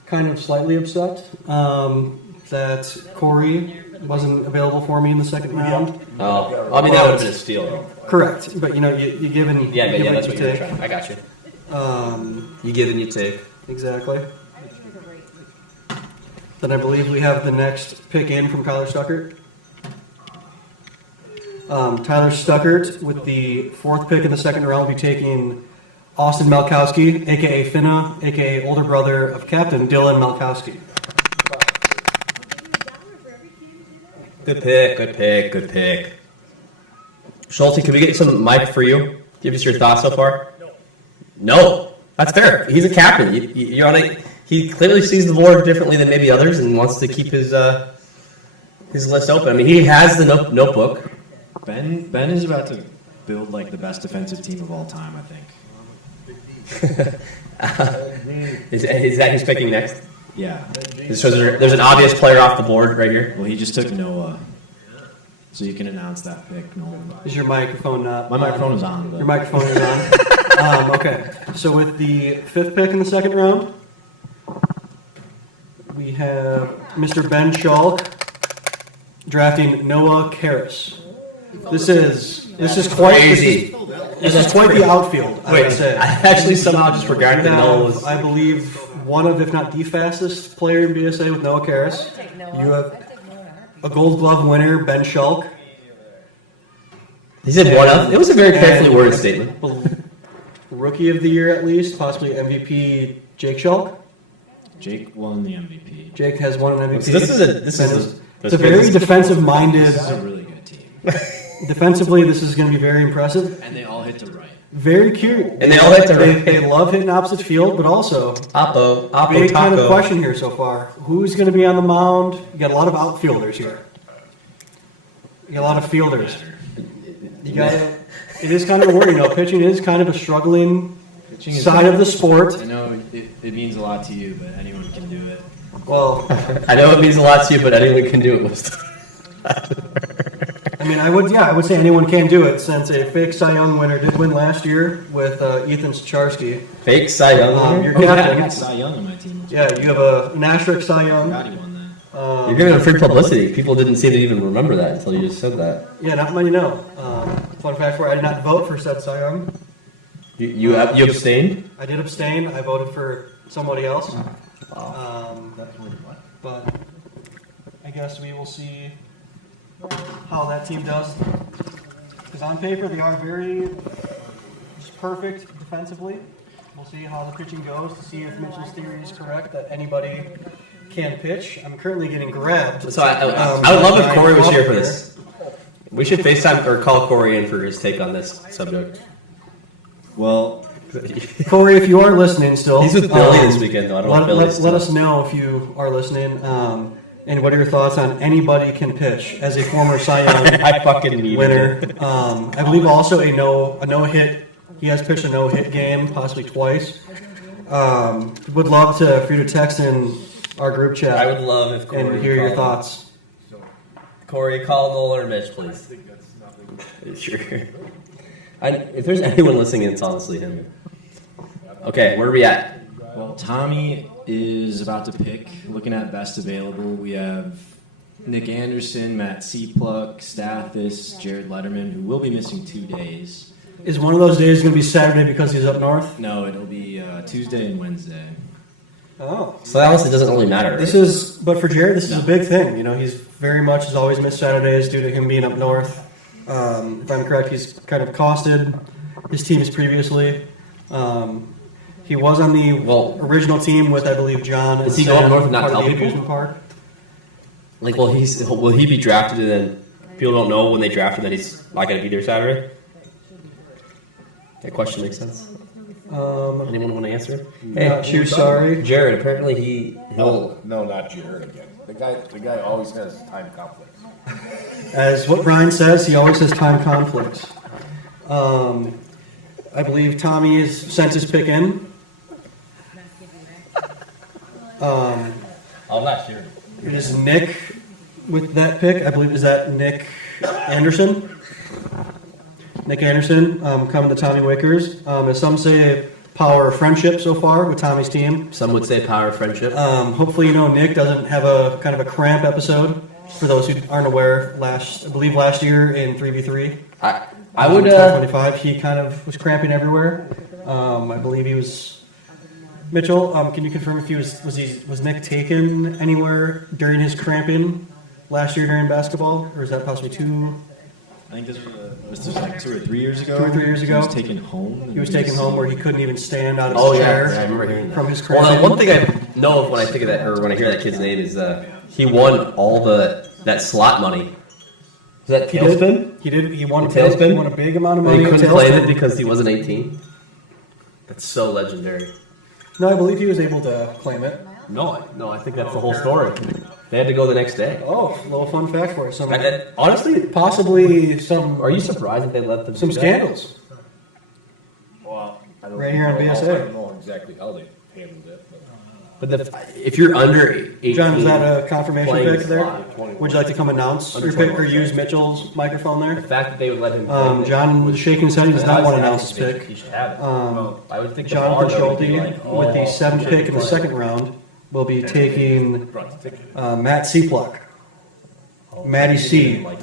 kind of slightly upset that Corey wasn't available for me in the second round. Oh, I mean that would have been a steal, though. Correct, but you give and Yeah, give that's what you were take. trying. I got you. You give and you take. Exactly. Then I believe we have the next pick in from Tyler Stuckert. Tyler Stuckert with the 4th pick in the second round will be taking Austin Malkowski, aka Finna, aka older brother of Captain Dylan Malkowski. Good pick. Schulte, can we get some mic for you? Give us your thoughts so far. No, that's fair. He's a captain. You're on a. He clearly sees the board differently than maybe others and wants to keep his list open. I mean, he has the notebook. Ben is about to build like the best defensive team of all time, I think. Is that who's picking next? Yeah. So there's an obvious player off the board right here. Well, he just took Noah, so you can announce that pick, Nolan. Is your microphone not? My microphone is on. But Your microphone is on. Okay, so with the 5th pick in the second round, we have Mr. Ben Schalk drafting Noah Karras. This is quite Crazy. This is quite the outfield. I would Wait, say. I actually somehow just We forgot that Noah was. have, I believe, one of, if not the fastest player in BSA with Noah Karras. You have a Gold Glove winner, Ben Schalk. He said one of. It was a very carefully worded statement. Rookie of the year, at least, possibly MVP Jake Schalk. Jake won the MVP. Jake has won an MVP. So this is It's a very defensive-minded. This is a really good team, Defensively, this is going to be very impressive. and they all hit to right. Very curious. And they all hit the right. They love hitting opposite field, but also Oppo big kind of Taco. question here so far. Who's going to be on the mound? You got a lot of outfielders here. You got a lot of fielders. You got. It is kind of a worry. Pitching is kind of a struggling Pitching is- side of the sport. I know it means a lot to you, but anyone can do it. Well, I know it means a lot to you, but anyone can do it. I mean, I would say anyone can do it since a fake Cy Young winner did win last year with Ethan Stacharsky. Fake Cy Young. Your I captain. got Cy Young on my team. Yeah, you have an asterisk Cy I Young. forgot he won that. You're giving him free publicity. People didn't seem to even remember that until you just said that. Yeah, not many know. Fun fact for you, I did not vote for said Cy Young. You abstained? I did abstain. I voted for somebody else. But I guess we will see how that team does. Because on paper, they are very just perfect defensively. We'll see how the pitching goes to see if Mitchell's theory is correct that anybody can pitch. I'm currently getting grabbed. So I would love if Corey was here for this. We should FaceTime or call Corey in for his take on this subject. Well, Corey, if you are listening still. He's with Billy this weekend, though. I don't know if Billy's let still. us know if you are listening. And what are your thoughts on anybody can pitch as a former Cy Young I fucking need winner? it. I believe also a no hit. He has pitched a no hit game, possibly twice. Would love for you to text in our group chat. I would love if Corey and hear your called. thoughts. Corey, call Nolan or Mitch, please. Sure. If there's anyone listening, it's honestly him. Okay, where are we at? Well, Tommy is about to pick. Looking at best available, we have Nick Anderson, Matt Seapluck, Stathis, Jared Letterman, who will be missing 2 days. Is one of those days going to be Saturday because he's up north? No, it'll be Tuesday and Wednesday. Oh. So honestly, it doesn't really matter. Right? But for Jared, this is a big thing. He's very much has always missed Saturdays due to him being up north. If I'm correct, he's kind of costed his teams previously. He was on the original team with, I believe, John. Is he going north and not part of tell the people? amusement park? Like, will he be drafted and then people don't know when they draft him that he's not going to be there Saturday? That question makes sense. Anyone want to answer? Not too sorry. Jared. Apparently he'll. No, not Jared again. The guy always has time conflicts. As what Brian says, he always has time conflicts. I believe Tommy has sent his pick in. I'm not sure. It is Nick with that pick. I believe, is that Nick Anderson? Nick Anderson coming to Tommy Wickers. As some say, power of friendship so far with Tommy's team. Some would say power of friendship. Hopefully, Nick doesn't have a kind of a cramp episode. For those who aren't aware, I believe last year in 3v3, I would. 25, he kind of was cramping everywhere. I believe he was. Mitchell, can you confirm if he was Nick taken anywhere during his cramping last year during basketball, or is that possibly I think this was like 2 or 3 years ago. 2 or 3 years ago? He was taken home. He was taken home where he couldn't even stand out of Oh his yeah, chair I remember hearing that. from his Well, cramping. one thing I know of when I think of that, or when I hear that kid's name, is he won all that slot money. Is that He Tailspin? did. He won a Tailspin? big, he won a big amount of And money. he at couldn't claim Tailspin. it because he wasn't 18. That's so legendary. No, I believe he was able to claim it. No, I think that's the whole story. They had to go the next day. Oh, a little fun fact for you. Honestly, Possibly some are you surprised that they let them some do that? scandals. Well, I don't Right here on know, BSA. I don't know exactly how they handled it. But If you're under 18, John, is that a confirmation playing pick there? slot, Would you like to come announce Under your pick or 21. use Mitchell's microphone the there? fact that they would let him claim it John was shaking his head. He does not want to announce his He pick. should have it. I would think the Jonathan bar, though, would be Schulte, like, with the oh, seventh should pick in the play. second round, will be taking brought the ticket. Matt Seapluck. Matty C. Like,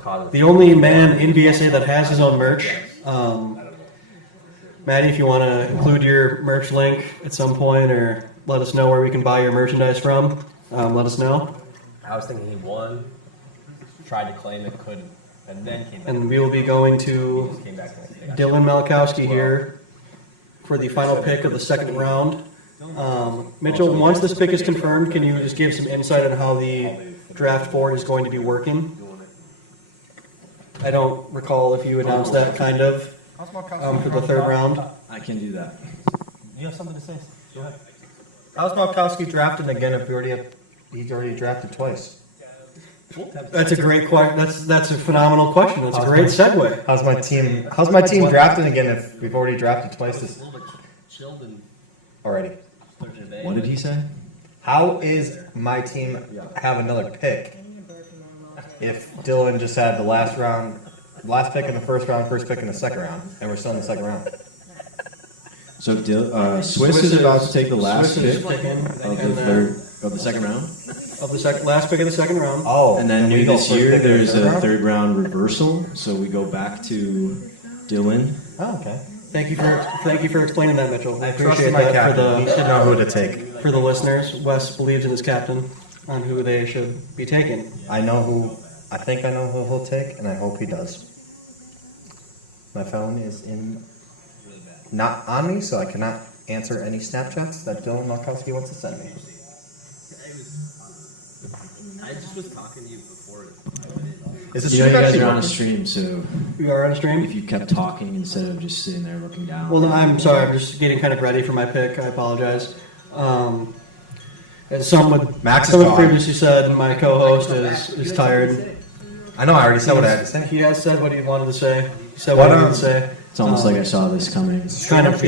cause- The only man in BSA that has his own merch. Maddie, if you want to include your merch link at some point or let us know where we can buy your merchandise from, let us know. I was thinking he won, tried to claim it, couldn't, and then came back. And we will be going to Just came back the next day. Dylan Malakowski here for the final pick of the second round. Mitchell, once this pick is confirmed, can you just give some insight on how the draft board is going to be working? I don't recall if you announced that kind of for the third round. I can do that. You have something to say? Go ahead. How's Malkowski drafting again if he's already drafted twice? That's a great question. That's a phenomenal question. That's a great segue. How's my team drafting again if we've already drafted twice this A little bit chilled and already? What did he say? How is my team have another pick if Dylan just had the last pick in the first round, first pick in the second round, and we're still in the second round? So Swiss is about to take the last Swiss is pick picking, of the second round. of the last pick of the second round. Oh, And then we new go this first year, pick in the there's third a round? third round reversal. So we go back to Dylan. Oh, okay. Thank you for explaining that, Mitchell. I Trust appreciate in my that captain. He for should know who to take. the listeners. Wes believes in his captain on who they should be taking. I think I know who he'll take, and I hope he does. My phone is not on me, so I cannot answer any Snapchats that Dylan Malkowski wants to send me. I just was talking to you before. Is this You know, you guys actually are on a working? stream, so We are on a stream. if you kept talking instead of just sitting there looking down. Well, no, I'm sorry. I'm just getting kind of ready for my pick. I apologize. As Max is someone gone. previously said, my co-host is tired. I know, I already said what I had to say. He has said what he wanted to say. He said what he wanted to say. It's almost like I saw this coming. It's kind of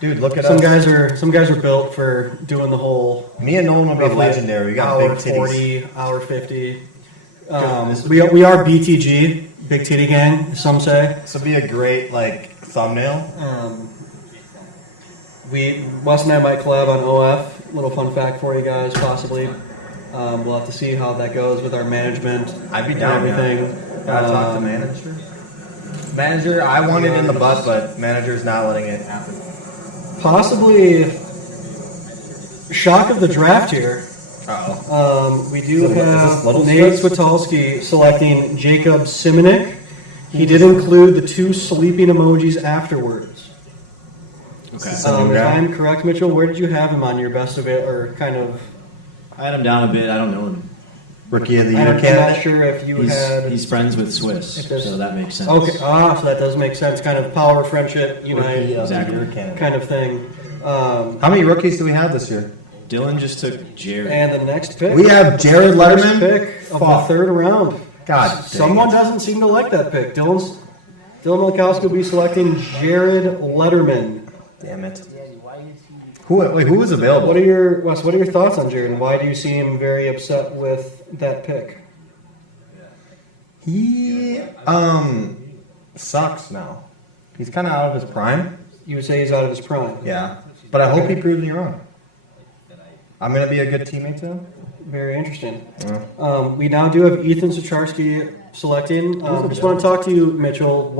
Dude, look at Some us. guys are built for doing the whole Me and Nolan will be roughly legendary. We got hour big titties. 40, hour 50. We are BTG, Big Titty Gang, as some say. This will be a great thumbnail. Wes and I might collab on OF. Little fun fact for you guys, possibly. We'll have to see how that goes with our management. I'd be and down. everything. Gotta talk to manager. Manager, I want it in the butt, but manager's not letting it happen. Possibly shock of the draft here. Uh-oh. We do Is this have Little Nate Swiss? Switalski selecting Jacob Simonik. He did include the 2 sleeping emojis afterwards. Okay. If I'm correct, Mitchell, where did you have him on your best of it, or kind of? I had him down a bit. I don't know him. Rookie of the I'm year not candidate. sure if you had. He's friends with Swiss, If there's- so that makes sense. Okay, so that does make sense. Kind of power, friendship, Rookie unite, of the Exactly. year candidate. kind of thing. How many rookies do we have this year? Dylan just took Jared. And the next pick. We have Jared First Letterman. pick of the Fuck. third round. God dang Someone it. doesn't seem to like that pick. Dylan Malkowski will be selecting Jared Letterman. Damn it. Who was available? What are your thoughts on Jared? Why do you seem very upset with that pick? He sucks now. He's kind of out of his prime. You would say he's out of his prime. Yeah, but I hope he proves me wrong. I'm gonna be a good teammate to him. Very interesting. Yeah. We now do have Ethan Sacharski selecting. Just want to talk to you, Mitchell.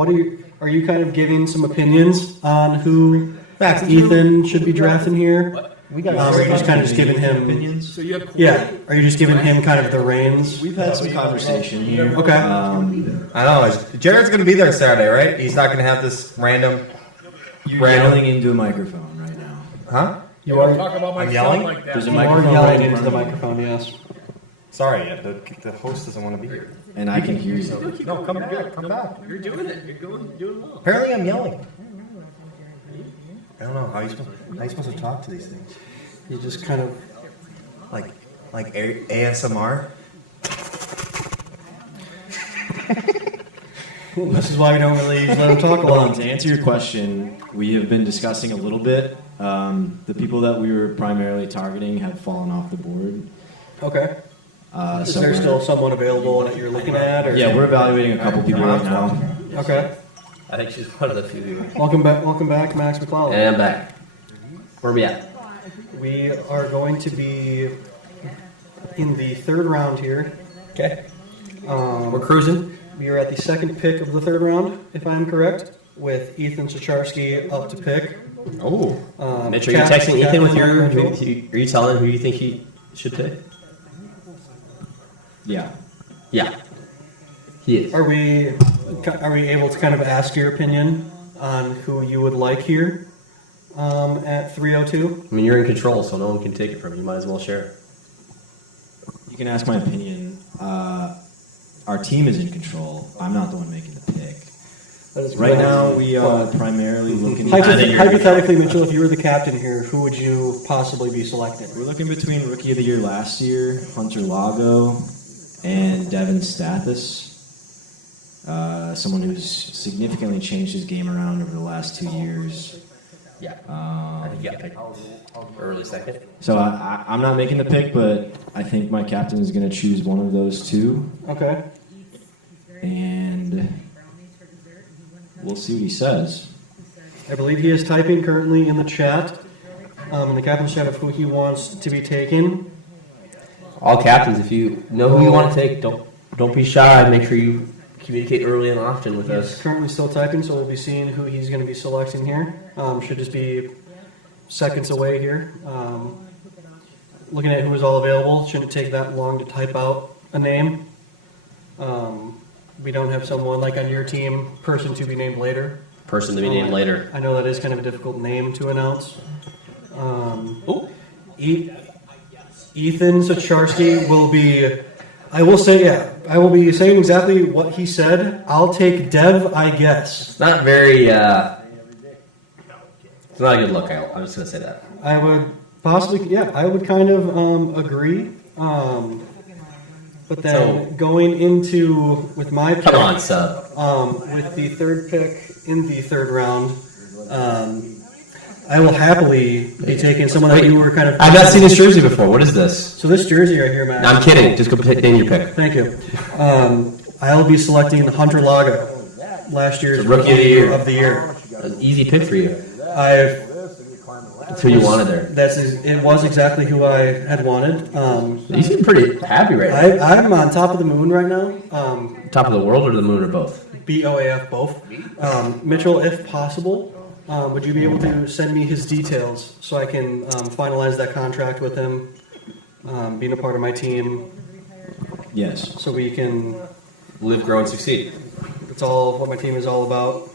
Are you kind of giving some opinions on who Ethan should be drafting here? We got. Are you just kind of giving him opinions. So you have Yeah. Are you just giving him kind of the reins? We've had some conversation here. Okay. I know. Jared's gonna be there Saturday, right? He's not gonna have this random. You're yelling into a microphone right now. Huh? You are talk about my I'm son yelling? like that. There's a you are microphone yelling right in into the front of you. microphone. Yes. Sorry, the host doesn't want to be here. And I can hear you. No, come back. Come back. You're doing it. You're doing well. Apparently, I'm yelling. I don't know how you supposed to talk to these things. You just kind of. Like ASMR. This is why we don't really let him talk a lot. To answer your question, we have been discussing a little bit. The people that we were primarily targeting have fallen off the board. Okay. Is So there we're- still someone available that you're looking at? Or? Yeah, we're evaluating a couple people right now. Okay. I think she's one of the few. Welcome back, Max McClellan. And I'm back. Where are we at? We are going to be in the third round here. Okay. We're cruising. We are at the second pick of the third round, if I am correct, with Ethan Sacharski up to pick. Oh. Mitch, are you texting Ethan with your? Are you telling him who you think he should pick? Yeah. Yeah. He is. Are we able to kind of ask your opinion on who you would like here at 302? I mean, you're in control, so no one can take it from you. You might as well share it. You can ask my opinion. Our team is in control. I'm not the one making the pick. That is Right correct. now, we are primarily looking. Hypothetically, Mitchell, if you were the captain here, who would you possibly be selecting? We're looking between Rookie of the Year last year, Hunter Lago, and Devin Stathis. Someone who's significantly changed his game around over the last 2 years. Yeah. I think you got picked early second. So I'm not making the pick, but I think my captain is going to choose one of those two, Okay. and we'll see what he says. I believe he is typing currently in the chat, in the captain's chat of who he wants to be taken. All captains, if you know who you want to take, don't be shy. Make sure you communicate early and often with He's us. currently still typing, so we'll be seeing who he's going to be selecting here. Should just be seconds away here. Looking at who is all available, shouldn't take that long to type out a name. We don't have someone like on your team, person to be named later. Person to be named later. I know that is kind of a difficult name to announce. Oh, Ethan Sacharski will be, I will say, yeah, I will be saying exactly what he said. I'll take Dev, I guess. it's not very. It's not a good look. I'm just gonna say that. I would possibly, yeah, I would kind of agree. But then going into, with my pick, Come on, sub. with the third pick in the third round, I will happily be taking someone that you were kind of. I've not seen this jersey before. What is this? So this jersey right here, Matt. No, I'm kidding. Just go name your pick. Thank you. I'll be selecting Hunter Lago, last year's The rookie of the year. An easy pick for you. That's who you wanted there. It was exactly who I had wanted. You seem pretty happy right now. I'm on top of the moon right now. Top of the world or the moon or both? BOAF both. Mitchell, if possible, would you be able to send me his details so I can finalize that contract with him, being a part of my team, Yes. so we can. Live, grow, and succeed. That's all what my team is all about.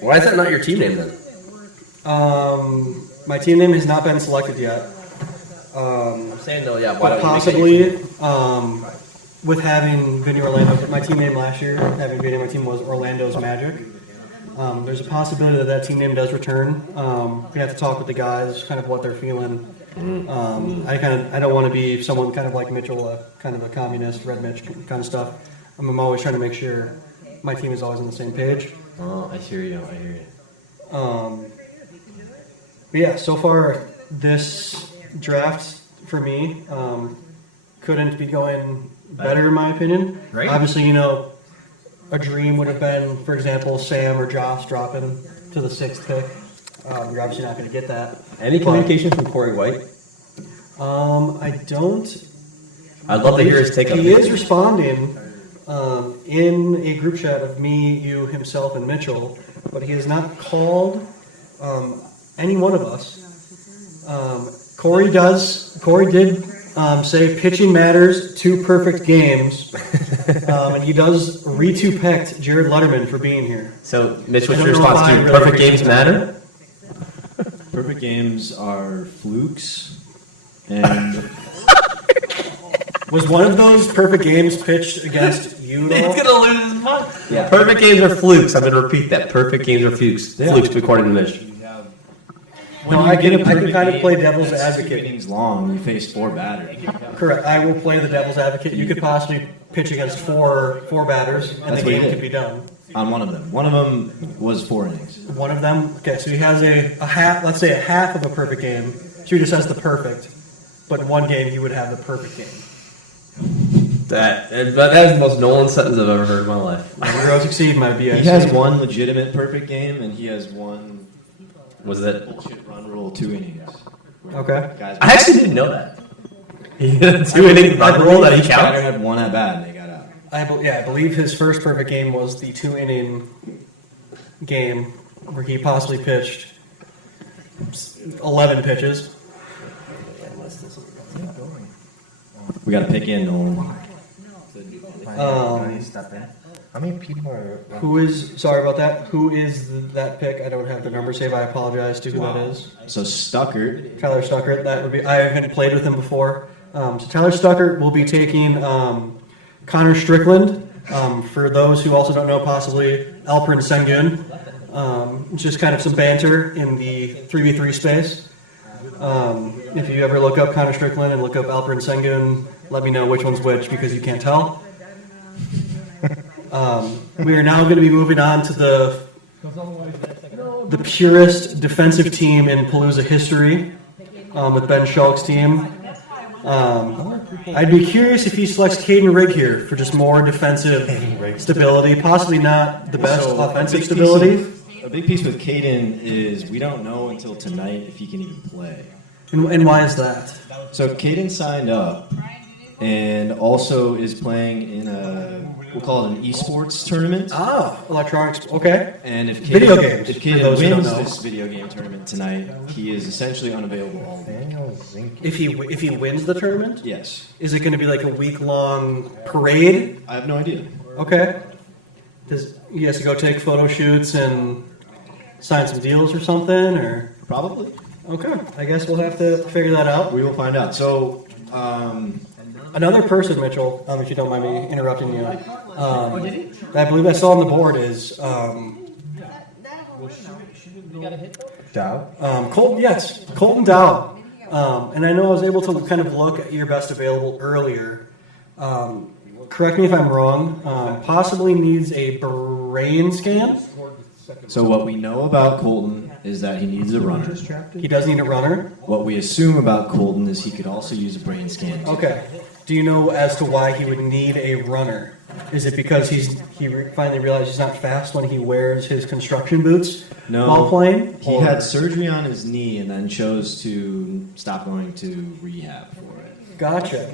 Why is that not your team name then? My team name has not been selected yet. I'm saying though, yeah. But possibly, with having Vinny Orlando, my team name last year, having Vinny on my team was Orlando's Magic. There's a possibility that team name does return. We have to talk with the guys, kind of what they're feeling. I don't want to be someone kind of like Mitchell, kind of a communist, Red Mitch kind of stuff. I'm always trying to make sure my team is always on the same page. Oh, I hear you. But yeah, so far this draft for me couldn't be going better in my opinion. Great. Obviously, a dream would have been, for example, Sam or Josh dropping to the 6th pick. You're obviously not going to get that. Any communication from Corey White? I don't. I'd love to hear his take on He this. is responding in a group chat of me, you, himself, and Mitchell, but he has not called any one of us. Corey did say pitching matters, 2 perfect games, and he does re-2-pecked Jared Letterman for being here. So, Mitch, I what's don't your know if response I to really perfect agree games with that. matter? Perfect games are flukes, and Was one of those perfect games pitched against you, though? He's gonna lose his mind. Yeah. Perfect games are flukes. I'm gonna repeat that. Perfect games are flukes. Yeah. Flukes, according to Mitch. No, I can kind of play devil's that's 2 advocate. innings long. You face 4 batters. Correct. I will play the devil's advocate. You could possibly pitch against four batters, and That's the what he game did. could be done. On one of them. One of them was 4 innings. One of them. Okay, so he has a half. Let's say a half of a perfect game. So he just has the perfect, but in one game he would have the perfect game. That is the most Nolan sentence I've ever heard in my life. Zero succeed, my BS. He has one legitimate perfect game, and he has one Was that? bullshit run rule 2 innings. Okay. Guys, I actually didn't know that. He had a 2-inning run rule that he each batter counts. had 1 at bat, and they got out. I believe his first perfect game was the 2-inning game where he possibly pitched 11 pitches. We got to pick in Nolan. Step in. How many people are? Sorry about that. Who is that pick? I don't have the number saved. I apologize to who that is. So Stuckert, Tyler Stuckert. That would be. I haven't played with him before. So Tyler Stuckert will be taking Connor Strickland. For those who also don't know, possibly Alperen Sengun. Just kind of some banter in the 3v3 space. If you ever look up Connor Strickland and look up Alperen Sengun, let me know which one's which because you can't tell. We are now going to be moving on to the purest defensive team in Palooza history with Ben Schulk's team. I'd be curious if he selects Caden Rigg here for just more defensive stability, possibly not the best So, offensive a big stability. A big piece with Caden is we don't know until tonight if he can even play. And why is that? So Caden signed up and also is playing in we'll call it an esports tournament. Ah, electronics. Okay. And if Caden, Video games, if for Caden those who don't wins know. this video game tournament tonight, he is essentially unavailable all day. Daniel Zinke. If he wins the tournament, Yes. is it going to be like a week-long parade? I have no idea. Okay. He has to go take photo shoots and sign some deals or something, or Probably. okay. I guess we'll have to figure that out. We will find out. So, Another person, Mitchell, if you don't mind me interrupting you, that I believe I saw on the board is Dow. Colton. Yes, Colton Dow. And I know I was able to kind of look at your best available earlier. Correct me if I'm wrong. Possibly needs a brain scan. so what we know about Colton is that he needs a runner. He does need a runner. What we assume about Colton is he could also use a brain scan. Okay. Do you know as to why he would need a runner? Is it because finally realized he's not fast when he wears his construction boots while playing? He Or- had surgery on his knee and then chose to stop going to rehab for it. Gotcha.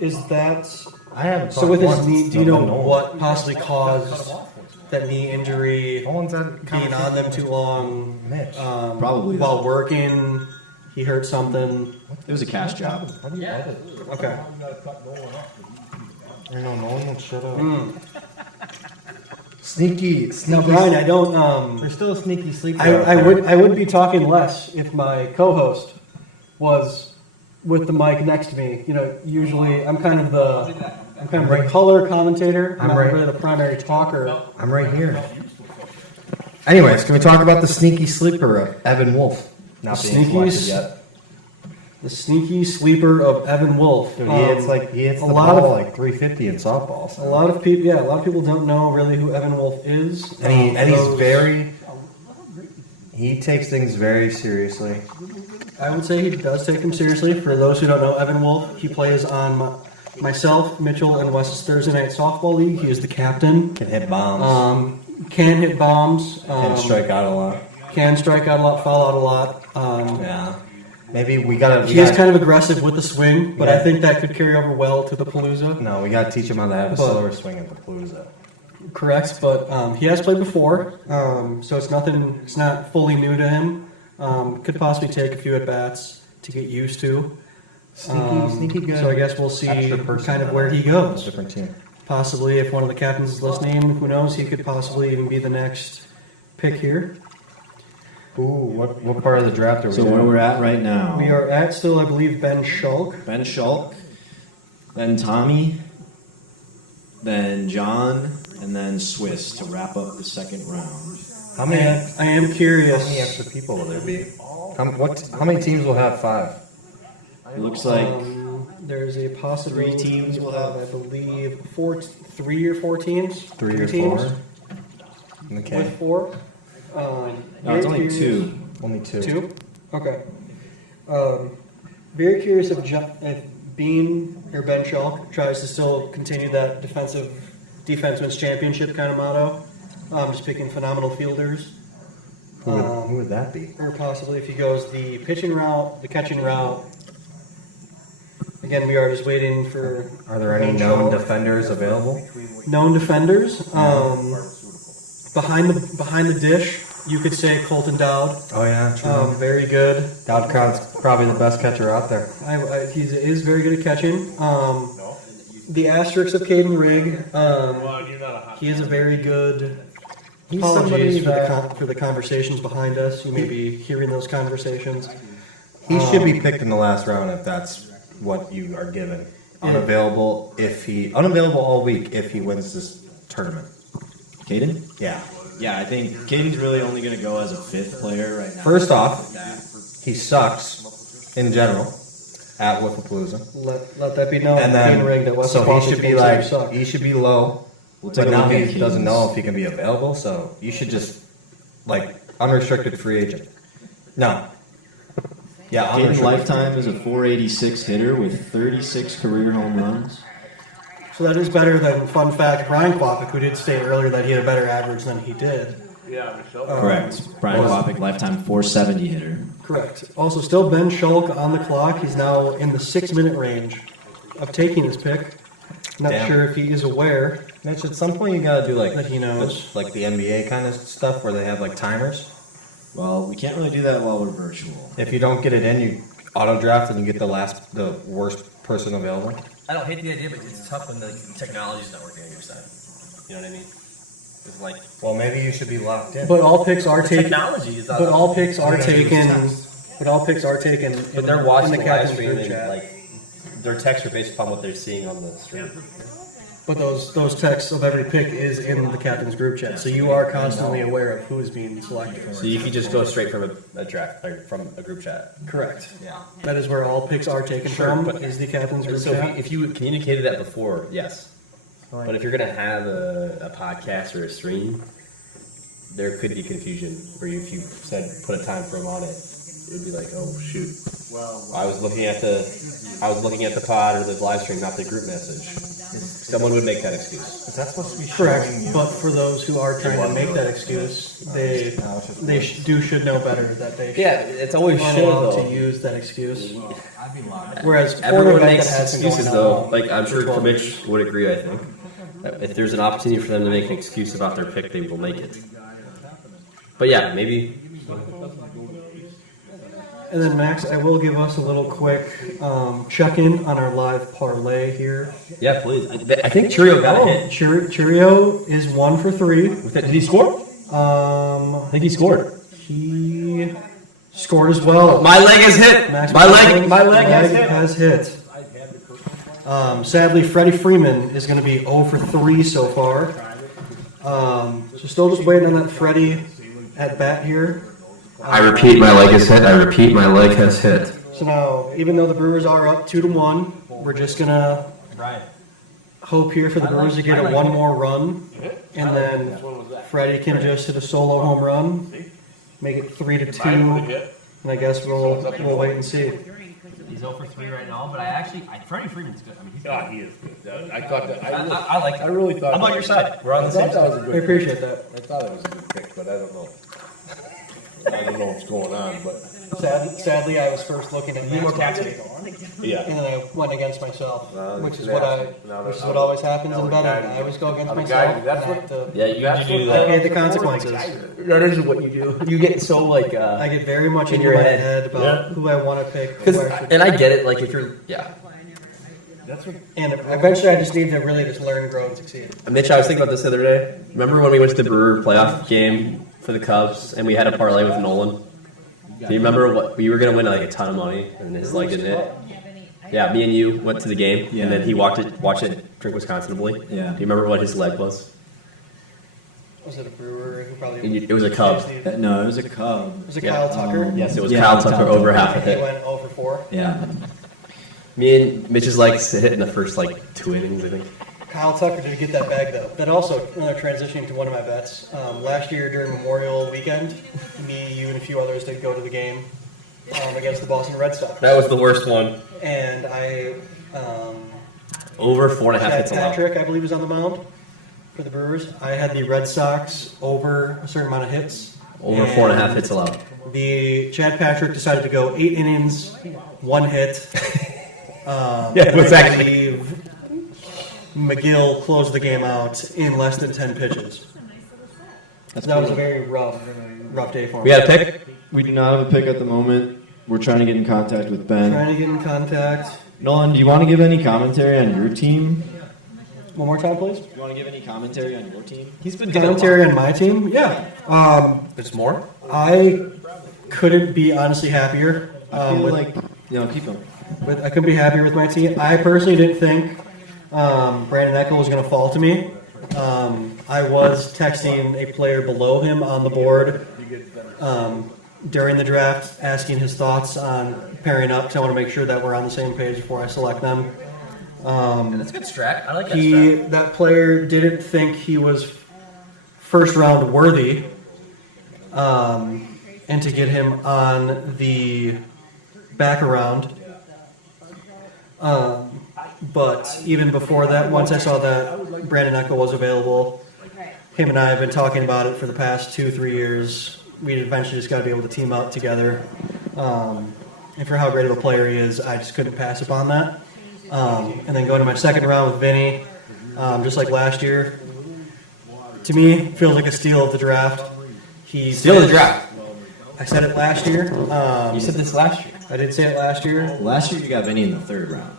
Is that I haven't. so? With his talked knee, once do you know to Nolan. what possibly caused that knee injury? Nolan's had Being on them too long, Mitch. Probably while that. working, he hurt something. It was a cash job. How do you edit? Okay. You know, Nolan will shut up. Sneaky. Now, Brian, I don't. There's still a sneaky sleeper. I would be talking less if my co-host was with the mic next to me. You know, usually I'm kind of the color commentator. I'm I'm not right. really the primary talker. I'm right here. Anyways, can we talk about the sneaky sleeper of Evan Wolf not being Sneaky selected yet? The sneaky sleeper of Evan Wolf. Dude, he hits a the lot ball of like 350 in softball. a So. lot of people. Yeah, a lot of people don't know really who Evan Wolf is. And he's Those- very. He takes things very seriously. I would say he does take them seriously. For those who don't know, Evan Wolf, he plays on myself, Mitchell, and Wes's Thursday night softball league. He is the captain. Can hit bombs. Can hit bombs. Can strike out a lot. Can strike out a lot, foul out a lot. Yeah. Maybe we gotta. He is kind of aggressive with the swing, but Yeah. I think that could carry over well to the Palooza. No, we gotta teach him how to have a But- slower swing at the Palooza. Correct, but he has played before, so it's nothing. It's not fully new to him. Could possibly take a few at bats to get used to. Sneaky good. So I guess we'll see extra person kind of on where a he goes. Different team. Possibly, if one of the captains is listening, who knows? He could possibly even be the next pick here. Ooh, what part of the draft are we So in? where we're at right now, We are at still, I believe, Ben Schulk. Ben Schulk, then Tommy, then John, and then Swiss to wrap up the second round. How many? And I am curious. How many extra people will there be? How many teams will have 5? It looks like There's a possibility 3 teams will have- I believe, 3 or 4 teams. 3 or teams 4. Okay. with 4. no, it's only very 2. Only 2. 2? Okay. Very curious if Bean or Ben Schulk tries to still continue that defenseman's championship kind of motto. Just picking phenomenal fielders. Who would that be? Or possibly if he goes the pitching route, the catching route. Again, we are just waiting for Are there any known defenders available? known defenders. Behind the dish, you could say Colton Dowd. Oh yeah, true. Very good. Dowdcroft's probably the best catcher out there. He is very good at catching. The asterisks of Caden Rigg. He is a very good. He's somebody Apologies that for the conversations behind us. You may be hearing those conversations. he should be picked in the last round if that's what you are given. Unavailable all week if he wins this tournament. Caden? Yeah. Yeah, I think Caden's really only going to go as a 5th player right now. First off, he sucks in general at Wiff-A-Palooza. Let that be known. And then, Caden Rigg, that West so he Boston should be thinks like, you suck. he should be low. We'll take But a now look at he doesn't Caden's. know if he can be available, so you should just, unrestricted free agent. No. Yeah, Caden's unrestricted. lifetime is a .486 hitter with 36 career home runs. So that is better than, fun fact, Brian Kwapick, who did state earlier that he had a better average than he did. Yeah, Michelle. Correct. Brian Kwapick, lifetime .470 hitter. Correct. Also, still Ben Schulk on the clock. He's now in the 6-minute range of taking his pick. Not Damn. sure if he is aware. Mitch, at some point you gotta do That he knows. like the NBA kind of stuff where they have like timers. Well, we can't really do that while we're virtual. If you don't get it in, you auto draft and you get the worst person available. I don't hate the idea, but it's tough when the technology's not working on your side. You know what I mean? It's like Well, maybe you should be locked in. But all picks are the taken. technology is. But all picks are We're gonna use taken. text. But all picks are taken. But they're watching in the the live captain's stream group and chat. their texts are based upon what they're seeing on the stream. But those texts of every pick is in the captain's group chat, so you are constantly aware of who is being selected. So you could just go straight from a draft, or from a group chat. Correct. Yeah. That is where all picks are taken Sure, from. but- Is the captain's group So chat. if you communicated that before, yes. But if you're gonna have a podcast or a stream, there could be confusion. Or if you said put a time frame on it, it would be like, oh shoot. Well, I was looking at the pod or the live stream, not the group message. Someone would make that excuse. Is that supposed to be Correct, showing you? but for those who are trying to make that excuse, they should know better that they Yeah, it's always aren't should allowed though. to use that excuse. Whereas for an Everyone event makes that hasn't excuses gone though. on Like I'm for sure 12 Mitch would agree. I think if there's an opportunity for them to make an excuse about their pick, they will make it. But yeah, maybe. And then Max, I will give us a little quick check-in on our live parlay here. Yeah, please. I think Churio got a hit. Churio is 1 for 3. Did he score? I think he scored. He scored as well. My leg is hit. Max My leg has hit. Sadly, Freddie Freeman is going to be 0 for 3 so far. So still just waiting on that Freddie at bat here. I repeat, my leg is hit. I repeat, my leg has hit. So now, even though the Brewers are up 2-1, we're just gonna hope here for the Brewers to get one more run, and then Freddie can just hit a solo home run, make it 3-2, I and would hit. I guess we'll wait and see. He's 0 for 3 right now, but Freddie Freeman's good. I mean, he's Yeah, he is good. I thought that. I like I really thought. I'm on your side. We're on I the same thought that side. was a good. I appreciate that. I thought it was a good pick, but I don't know. I don't know what's going on, but Sadly, I was first looking at Max Captain, yeah. and then I went against myself, Well, which is that's- which is what always happens now in we betting. guide- I always go against now we myself. guide- that's and I what- have to- Yeah, you That's do what- I that. pay the consequences. That is what you do. You get so like. I get very much In into your my head. head about Yeah. who I want to pick. Because, who I should and I pick. get it. Like if you're, yeah. That's what. And eventually, I just need to really just learn, grow, and succeed. Mitch, I was thinking about this the other day. Remember when we went to the Brewer playoff game for the Cubs and we had a parlay with Nolan? Do you remember what we were gonna win like a ton of money and his leg didn't hit? Yeah, me and you went to the game Yeah. and then he watched it drink Wisconsinably. Yeah. Do you remember what his leg was? Was it a Brewer who probably? And it was a Cub. No, it was a Cub. Was it Yeah. Kyle Tucker? Yes, it was Yeah, Kyle Tucker Kyle over Tucker. half a He hit. went 0 for 4. Yeah. Me and Mitch's legs hit in the first like 2 innings, I think. Kyle Tucker did get that bag though. That also transitioning to one of my bets. Last year during Memorial Weekend, me, you, and a few others did go to the game against the Boston Red Sox, That was the worst one. and I Over 4.5 Chad hits allowed. Patrick, I believe, was on the mound for the Brewers. I had the Red Sox over a certain amount of hits. Over and 4.5 hits allowed. The Chad Patrick decided to go 8 innings, 1 hit. Yeah, it was I actually- believe McGill closed the game out in less than 10 pitches. That was a very rough day for him. We had a pick. We do not have a pick at the moment. We're trying to get in contact with Ben. Trying to get in contact. Nolan, do you want to give any commentary on your team? One more time, please. Do you want to give any commentary on your team? He's been giving Commentary on my team? Yeah. There's more. I couldn't be honestly happier. I feel with- like, keep going. I couldn't be happier with my team. I personally didn't think Brandon Eckel was going to fall to me. I was texting a player below him on the board during the draft, asking his thoughts on pairing up because I want to make sure that we're on the same page before I select them. That's a good strat. I like that strat. That player didn't think he was first round worthy, and to get him on the back around. But even before that, once I saw that Brandon Eckel was available, him and I have been talking about it for the past 2-3 years. We eventually just got to be able to team up together. And for how great of a player he is, I just couldn't pass upon that. And then going to my second round with Vinny, just like last year, to me, feels like a steal of the draft. Steal the draft. I said it last year. You said this last year. I did say it last year. Last year you got Vinny in the third round.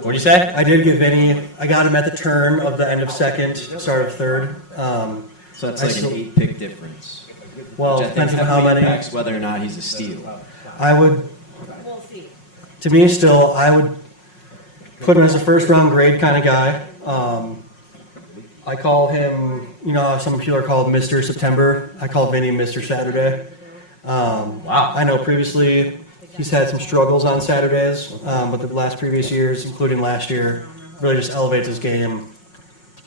What'd you say? I did get Vinny. I got him at the turn of the end of second, start of third. So that's I like an still- 8-pick difference. Well, Which I think depends on how heavily many. impacts whether or not he's a steal. I would, We'll see. to me, still, I would put him as a first round grade kind of guy. I call him, some people are called Mr. September. I call Vinny Mr. Saturday. Wow. I know previously he's had some struggles on Saturdays, but the last previous years, including last year, really just elevates his game.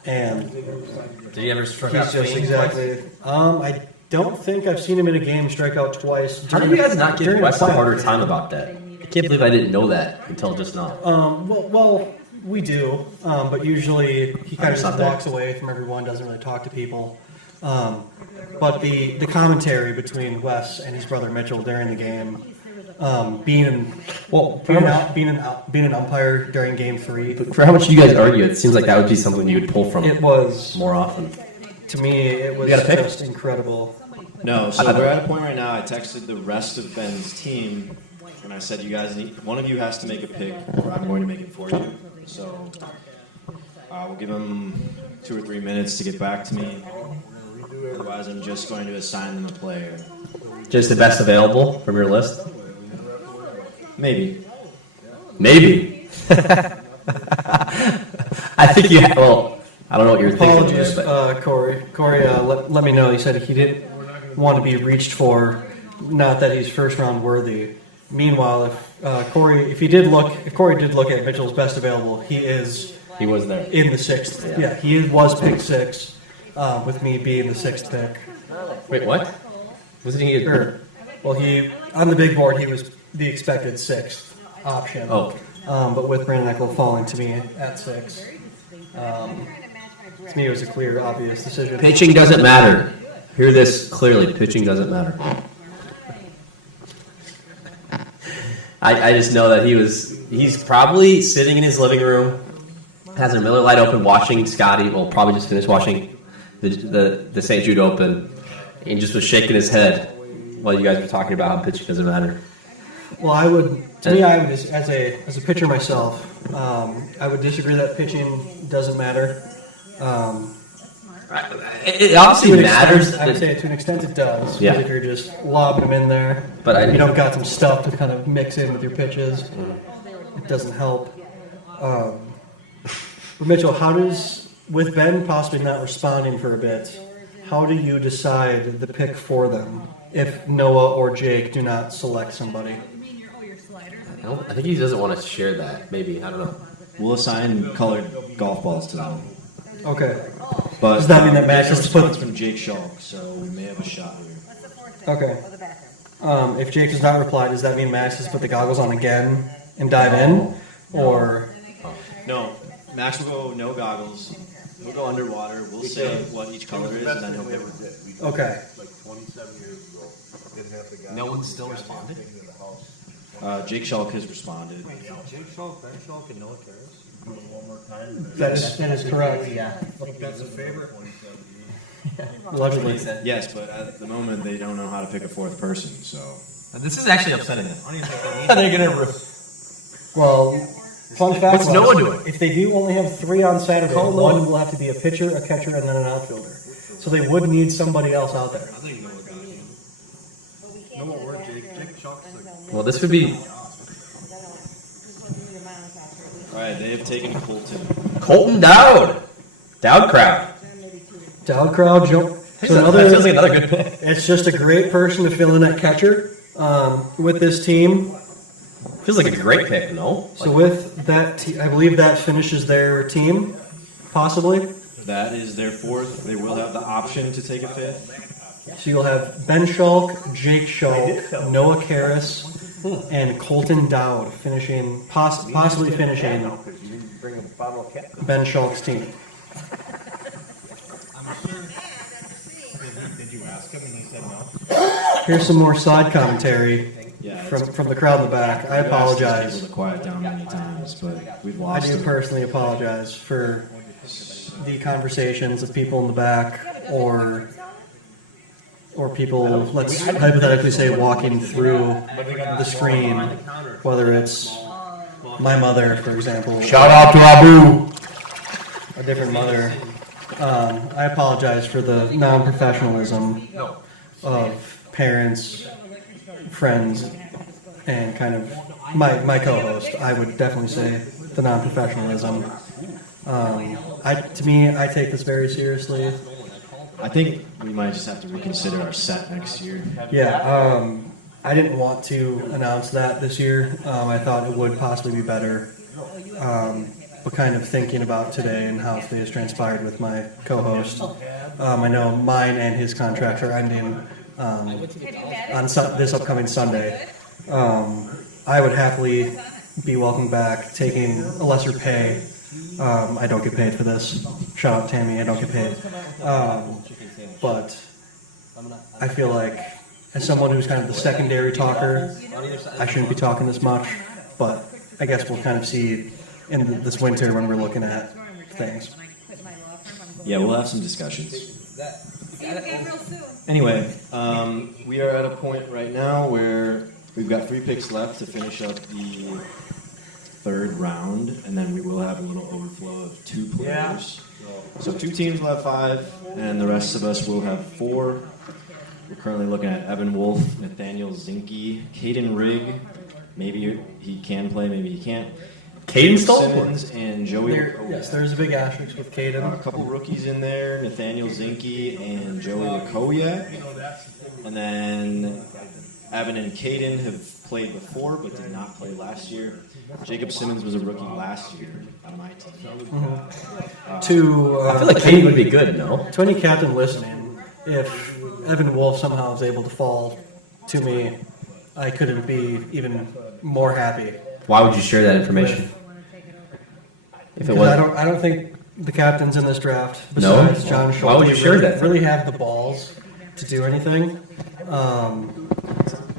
And Did he ever strike out he's just swinging exactly. I don't think I've seen him in a game strike out twice. How did you guys not give during Wes the a playoff harder game. time about that? I can't believe I didn't know that until just now. Well, we do, but usually he kind of just just not there. walks away from everyone, doesn't really talk to people. But the commentary between Wes and his brother Mitchell during the game, being an umpire during Game 3, For how much you guys argue, it seems like that would be something you would pull from it was, more often. to me, it was You got a pick? just incredible. No, so we're at a point right now. I texted the rest of Ben's team, and I said, one of you has to make a pick, or I'm going to make it for you. So we'll give him 2 or 3 minutes to get back to me. Otherwise, I'm just going to assign them a player. Just the best available from your list? Maybe. Maybe. I think you well, I don't know what you're thinking. Apologies, But Corey. Corey, let me know. He said he didn't want to be reached for, not that he's first round worthy. Meanwhile, if Corey did look at Mitchell's best available, he was there. in the sixth. Yeah. Yeah, he was picked 6, with me being the 6th pick. Wait, what? Wasn't he? Well, he on the big board he was the expected 6th option. Oh. But with Brandon Eckel falling to me at 6, to me it was a clear, obvious decision. Pitching doesn't matter. Hear this clearly. Pitching doesn't matter. I just know that he's probably sitting in his living room, has a Miller Lite open, watching Scotty. Well, probably just finished watching the St. Jude Open, and just was shaking his head while you guys were talking about how pitching doesn't matter. Well, I would just, as a pitcher myself, I would disagree that pitching doesn't matter. It obviously matters. I would say to an extent it does. Yeah. If you're just lobbing them in there, But you don't got some stuff to kind of mix in with your pitches, it doesn't help. But Mitchell, how does, with Ben possibly not responding for a bit, how do you decide the pick for them if Noah or Jake do not select somebody? I think he doesn't want to share that. Maybe, I don't know. We'll assign colored golf balls to them. Okay. But Does that mean that Max has to put- response from Jake Schalk, so we may have a shot here. Okay. If Jake does not reply, does that mean Max has to put the goggles on again and dive in? Or No, Max will go no goggles. He'll go underwater. We'll say what each color is, and then he'll pick one. okay. Like 27 years ago. Didn't have the guy. No one still responded? Jake Schalk has responded. Jake Schultz, Ben Schultz, and Noah Karras. One more time. That is correct. Yeah. That's a favorite. Allegedly. Yes, but at the moment they don't know how to pick a fourth person. So This is actually upsetting them. They're gonna. Well, fun fact. What's Noah doing? If they do only have 3 on Saturday, one will have to be a pitcher, a catcher, and then an outfielder. So they would need somebody else out there. I think Noah got him. Noah or Jake. Jake Schultz. Well, this would be all right, they have taken Colton. Colton Dowd. Dowd crowd. Dowd crowd jump. So That feels like another good pick. It's just a great person to fill in at catcher with this team. Feels like a great pick, no? So with that, I believe that finishes their team, possibly. That is their fourth. They will have the option to take a fifth. So you'll have Ben Schulk, Jake Schulk, Noah Karras, and Colton Dowd finishing, possibly finishing Ben Schulk's team. Did you ask him and he said no? Here's some more side commentary Yeah, from the crowd in the back. I We've asked these apologize. people to quiet down many times, but we've I lost do them. personally apologize for the conversations of people in the back or people, let's hypothetically say, walking through the screen, whether it's my mother, for example, Shout out to Abu. a different mother. I apologize for the non-professionalism of parents, friends, and kind of my co-host. I would definitely say the non-professionalism. To me, I take this very seriously. I think we might just have to reconsider our set next year. Yeah, I didn't want to announce that this year. I thought it would possibly be better. But kind of thinking about today and how today has transpired with my co-host, I know mine and his contracts are ending on this upcoming Sunday. I would happily be welcome back, taking a lesser pay. I don't get paid for this. Shout out Tammy, I don't get paid. But I feel like, as someone who's kind of the secondary talker, I shouldn't be talking this much. But I guess we'll kind of see in this winter when we're looking at things. Yeah, we'll have some discussions. Anyway, we are at a point right now where we've got 3 picks left to finish up the third round, and then we will have a little overflow of 2 players. So 2 teams will have 5, and the rest of us will have 4. We're currently looking at Evan Wolf, Nathaniel Zinke, Caden Rigg. Maybe he can play, maybe he can't. Caden still? Simmons and Joey. Yes, there's a big asterisk with A Caden. couple rookies in there, Nathaniel Zinke and Joey Lakoya. And then Evan and Caden have played before but did not play last year. Jacob Simmons was a rookie last year on my team. To I feel like Caden would be good, no? to any captain listening, if Evan Wolf somehow was able to fall to me, I couldn't be even more happy. Why would you share that information? If it Because was I don't think the captains in this draft, No? besides John Schulte, Why would you share that? really have the balls to do anything.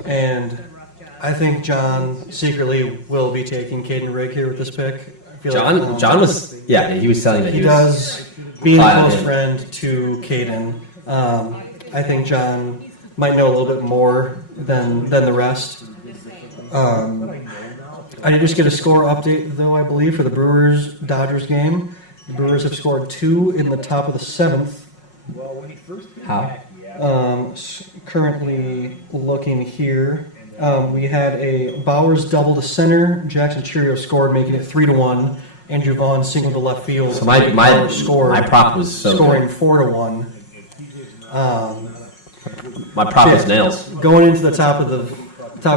And I think John secretly will be taking Caden Rigg here with this pick. I feel like, John was he was telling that he he was does being a high on close him. friend to Caden. I think John might know a little bit more than the rest. I did just get a score update, though, I believe, for the Brewers-Dodgers game. The Brewers have scored 2 in the top of the 7th. How? Currently looking here, we had a Bowers double to center. Jackson Churio scored, making it 3-1. Andrew Vaughn singled to left field. So my Bowers scored, my prop was so scoring good. 4-1. My prop was nails. Going into the top of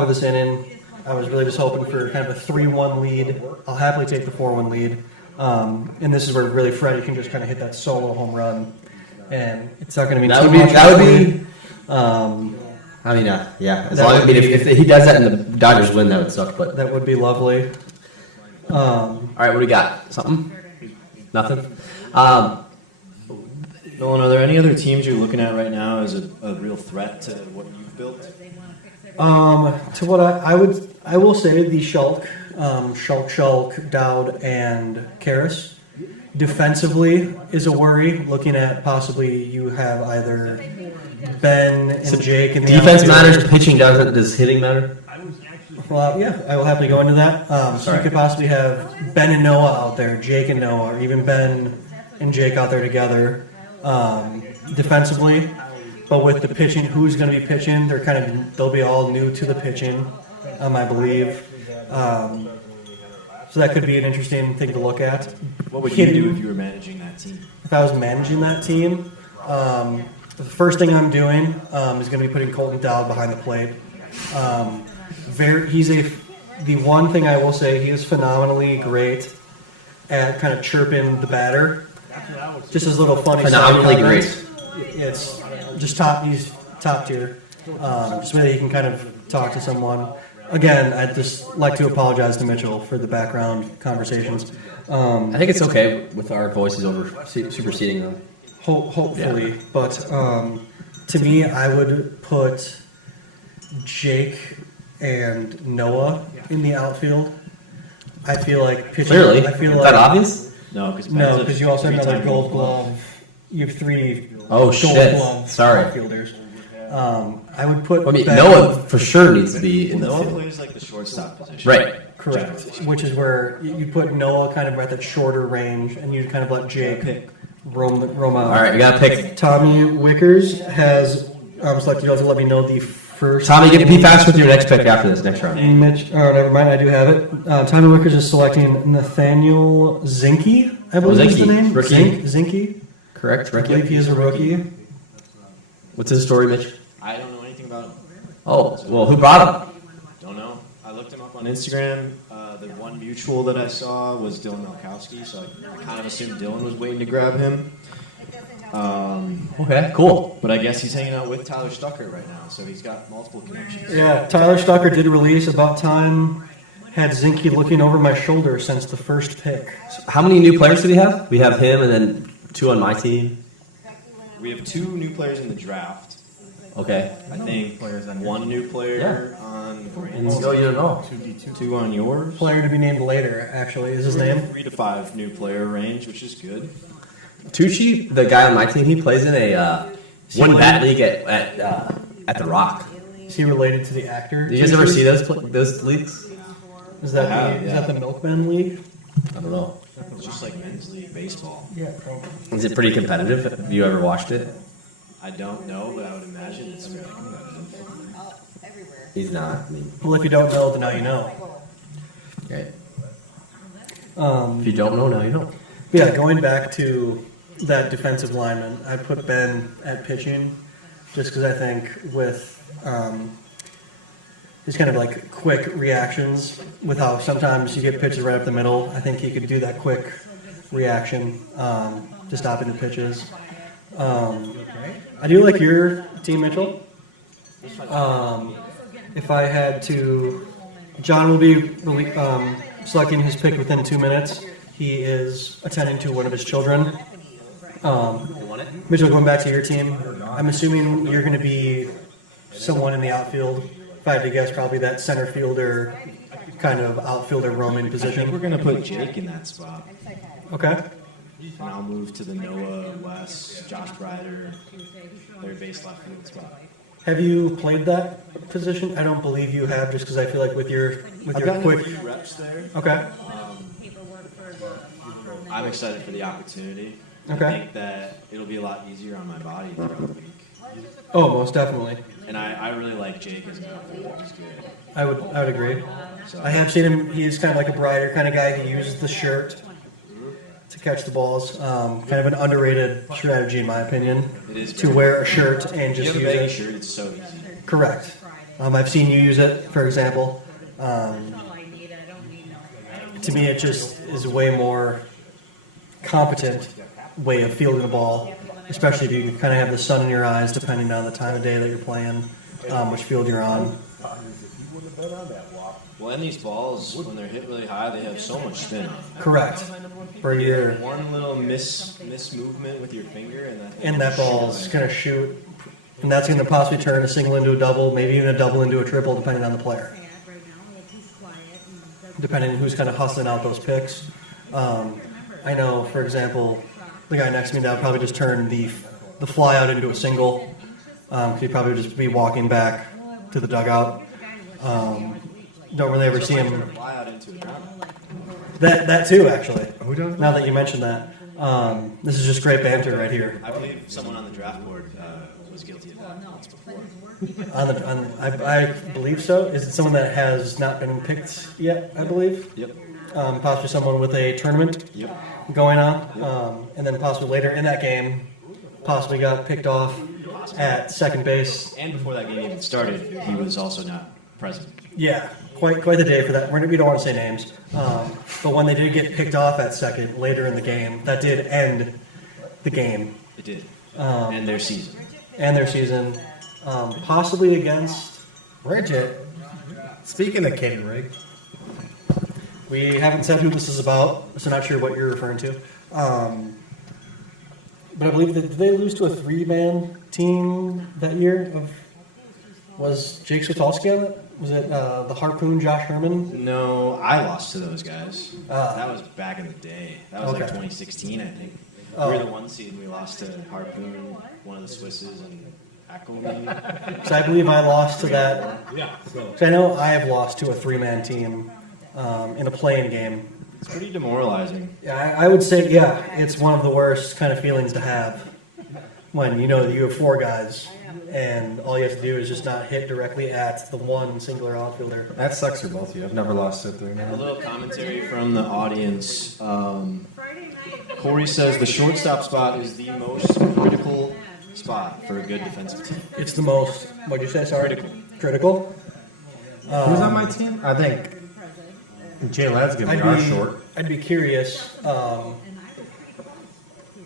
this inning, I was really just hoping for kind of a 3-1 lead. I'll happily take the 4-1 lead. And this is where really Freddie can just kind of hit that solo home run, and it's not going to be too much. That would be. I mean, yeah. As long as if he does that and the Dodgers win, that would suck. But That would be lovely. all right, what do we got? Something? Nothing. Nolan, are there any other teams you're looking at right now as a real threat to what you've built? To what I will say, the Shulk, Dowd, and Karras defensively is a worry. Looking at possibly you have either Ben and Jake in the Defense outfield. matters. Pitching doesn't. Does hitting matter? Well, yeah, I will happily go into that. So you could possibly have Ben and Noah out there, Jake and Noah, or even Ben and Jake out there together defensively. But with the pitching, who's going to be pitching? They'll be all new to the pitching, I believe. So that could be an interesting thing to look at. What would you do if you were managing that team? If I was managing that team, the first thing I'm doing is going to be putting Colton Dowd behind the plate. The one thing I will say, he is phenomenally great at kind of chirping the batter. Just as little funny. Phenomenally side comments. It's just he's top tier. Just whether he can kind of talk to someone. Again, I'd just like to apologize to Mitchell for the background conversations. I think it's okay with our voices superseding them. Hopefully, but to me, I would put Jake and Noah in the outfield. I feel like pitching. Clearly, I feel is like that obvious? No, because you also have another Gold Glove. You have 3 Oh, Gold shit. Glove Sorry. outfielders. I would put. I mean, Ben- Noah for sure needs to be in the Noah field. plays like the shortstop position. Right. Correct. Which is where you put Noah kind of at that shorter range, and you kind of let Jake roam out. All right, we got to pick. Tommy Wickers has selected you also let me know the first. Tommy, be fast with your next pick after this next round. Mitch, oh, never mind, I do have it. Tommy Wickers is selecting Nathaniel Zinke, I believe is the Zinke. name. Rookie. Zinke. Correct, I believe he is a rookie. What's his story, Mitch? I don't know anything about him. Oh, well, who brought him? Don't know. I looked him up on Instagram. The one mutual that I saw was Dylan Malkowski, so I kind of assumed Dylan was waiting to grab him. Okay, cool. But I guess he's hanging out with Tyler Stucker right now, so he's got multiple connections. Yeah, Tyler Stucker did release About Time. Had Zinke looking over my shoulder since the first pick. How many new players do we have? We have him and then 2 on my team. We have 2 new players in the draft. Okay. I think 1 new player on Brandon's. No, you don't know. 2 on yours. Player to be named later, actually, is his name. 3 to 5 new player range, which is good. Tucci, the guy on my team, he plays in a one bat league at the Rock. Is he related to the actor? Did you guys ever see those leagues? Is that, I have, is that the Milkman League? I don't know. It's just like men's league baseball. Yeah. Is it pretty competitive? Have you ever watched it? I don't know, but I would imagine it's very competitive. He's not. I mean, Well, if you don't know, then now you know. right. If you don't know, now you know. Yeah, going back to that defensive lineman, I put Ben at pitching just because I think with his kind of like quick reactions, with how sometimes you get pitches right up the middle, I think he could do that quick reaction to stopping the pitches. I do like your team, Mitchell. If I had to, John will be selecting his pick within 2 minutes. He is attending to one of his children. Mitchell, going back to your team, I'm assuming you're going to be someone in the outfield. If I had to guess, probably that center fielder, kind of outfielder roaming I think position. we're going to put Jake in that spot. Okay. And I'll move to the Noah, Wes, Josh Breider, third base left field spot. Have you played that position? I don't believe you have, just because I feel like with your Gotten quick. a few reps there. Okay. I'm excited for the opportunity. Okay. I think that it'll be a lot easier on my body throughout the week. Oh, most definitely. And I really like Jake as an outfielder. He's good. I would agree. So I have seen him. He's kind of like a brighter kind of guy. He uses the shirt to catch the balls. Kind of an underrated strategy, in my opinion, it is to very- wear a shirt and You just have a use baggy it. shirt, it's so easy. Correct. I've seen you use it, for example. To me, it just is a way more competent way of fielding the ball, especially if you kind of have the sun in your eyes, depending on the time of day that you're playing, which field you're on. Well, and these balls, when they're hit really high, they have so much spin on them. Correct. For your One little miss movement with your finger, and that ball's going to shoot, and that's going to possibly turn a single into a double, maybe even a double into a triple, depending on the player. Depending on who's kind of hustling out those picks. I know, for example, the guy next to me now probably just turned the fly out into a single. He'd probably just be walking back to the dugout. Don't really ever see him. fly out into a ground. That too, actually. Who does Now that you mentioned that, this is just great banter right here. I believe someone on the draft board was guilty of that once before. I believe so. Is it someone that has not been picked yet? I believe. Yep. Possibly someone with a tournament Yep. going on, and then possibly later in that game, possibly got picked off at second base. And before that game even started, he was also not present. Yeah, quite the day for that. We don't want to say names, but when they did get picked off at second later in the game, that did end the game It did. And their season. and their season, possibly against. Bridget. Speaking of Katie Rig, We haven't said who this is about, so not sure what you're referring to. But I believe that did they lose to a 3-man team that year? Was Jake Switalski on it? Was it the Harpoon Josh Herman? No, I lost to those guys. Ah. That was back in the day. That was like Okay. 2016, I think. Oh. We were the 1 seed, and we lost to Harpoon, one of the Swisses, and Echo maybe. So I believe I lost to that. Yeah, so. So I know I have lost to a 3-man team in a playing game. It's pretty demoralizing. Yeah, I would say, yeah, it's one of the worst kind of feelings to have when you know that you have 4 guys and all you have to do is just not hit directly at the one singular outfielder. that sucks for both of you. I've never lost to a 3-man. A little commentary from the audience. Corey says the shortstop spot is the most critical spot for a good defensive team. It's the most, what'd you say, sorry? Critical? Who's on my team? I think Jay Ladd's gonna be our short. I'd be curious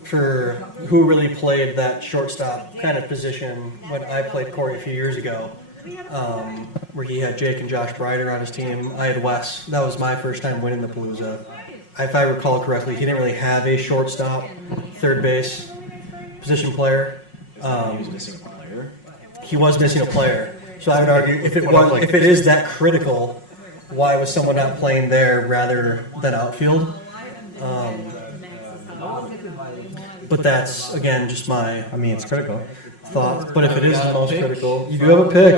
for who really played that shortstop kind of position when I played Corey a few years ago, where he had Jake and Josh Breider on his team. I had Wes. That was my first time winning the Palooza. If I recall correctly, he didn't really have a shortstop, third base position player. He was missing a player. He was missing a player. So I would argue if it is that critical, why was someone not playing there rather than outfield? But that's again just my I mean, it's critical. thought. But if it is the most critical, you do have a pick.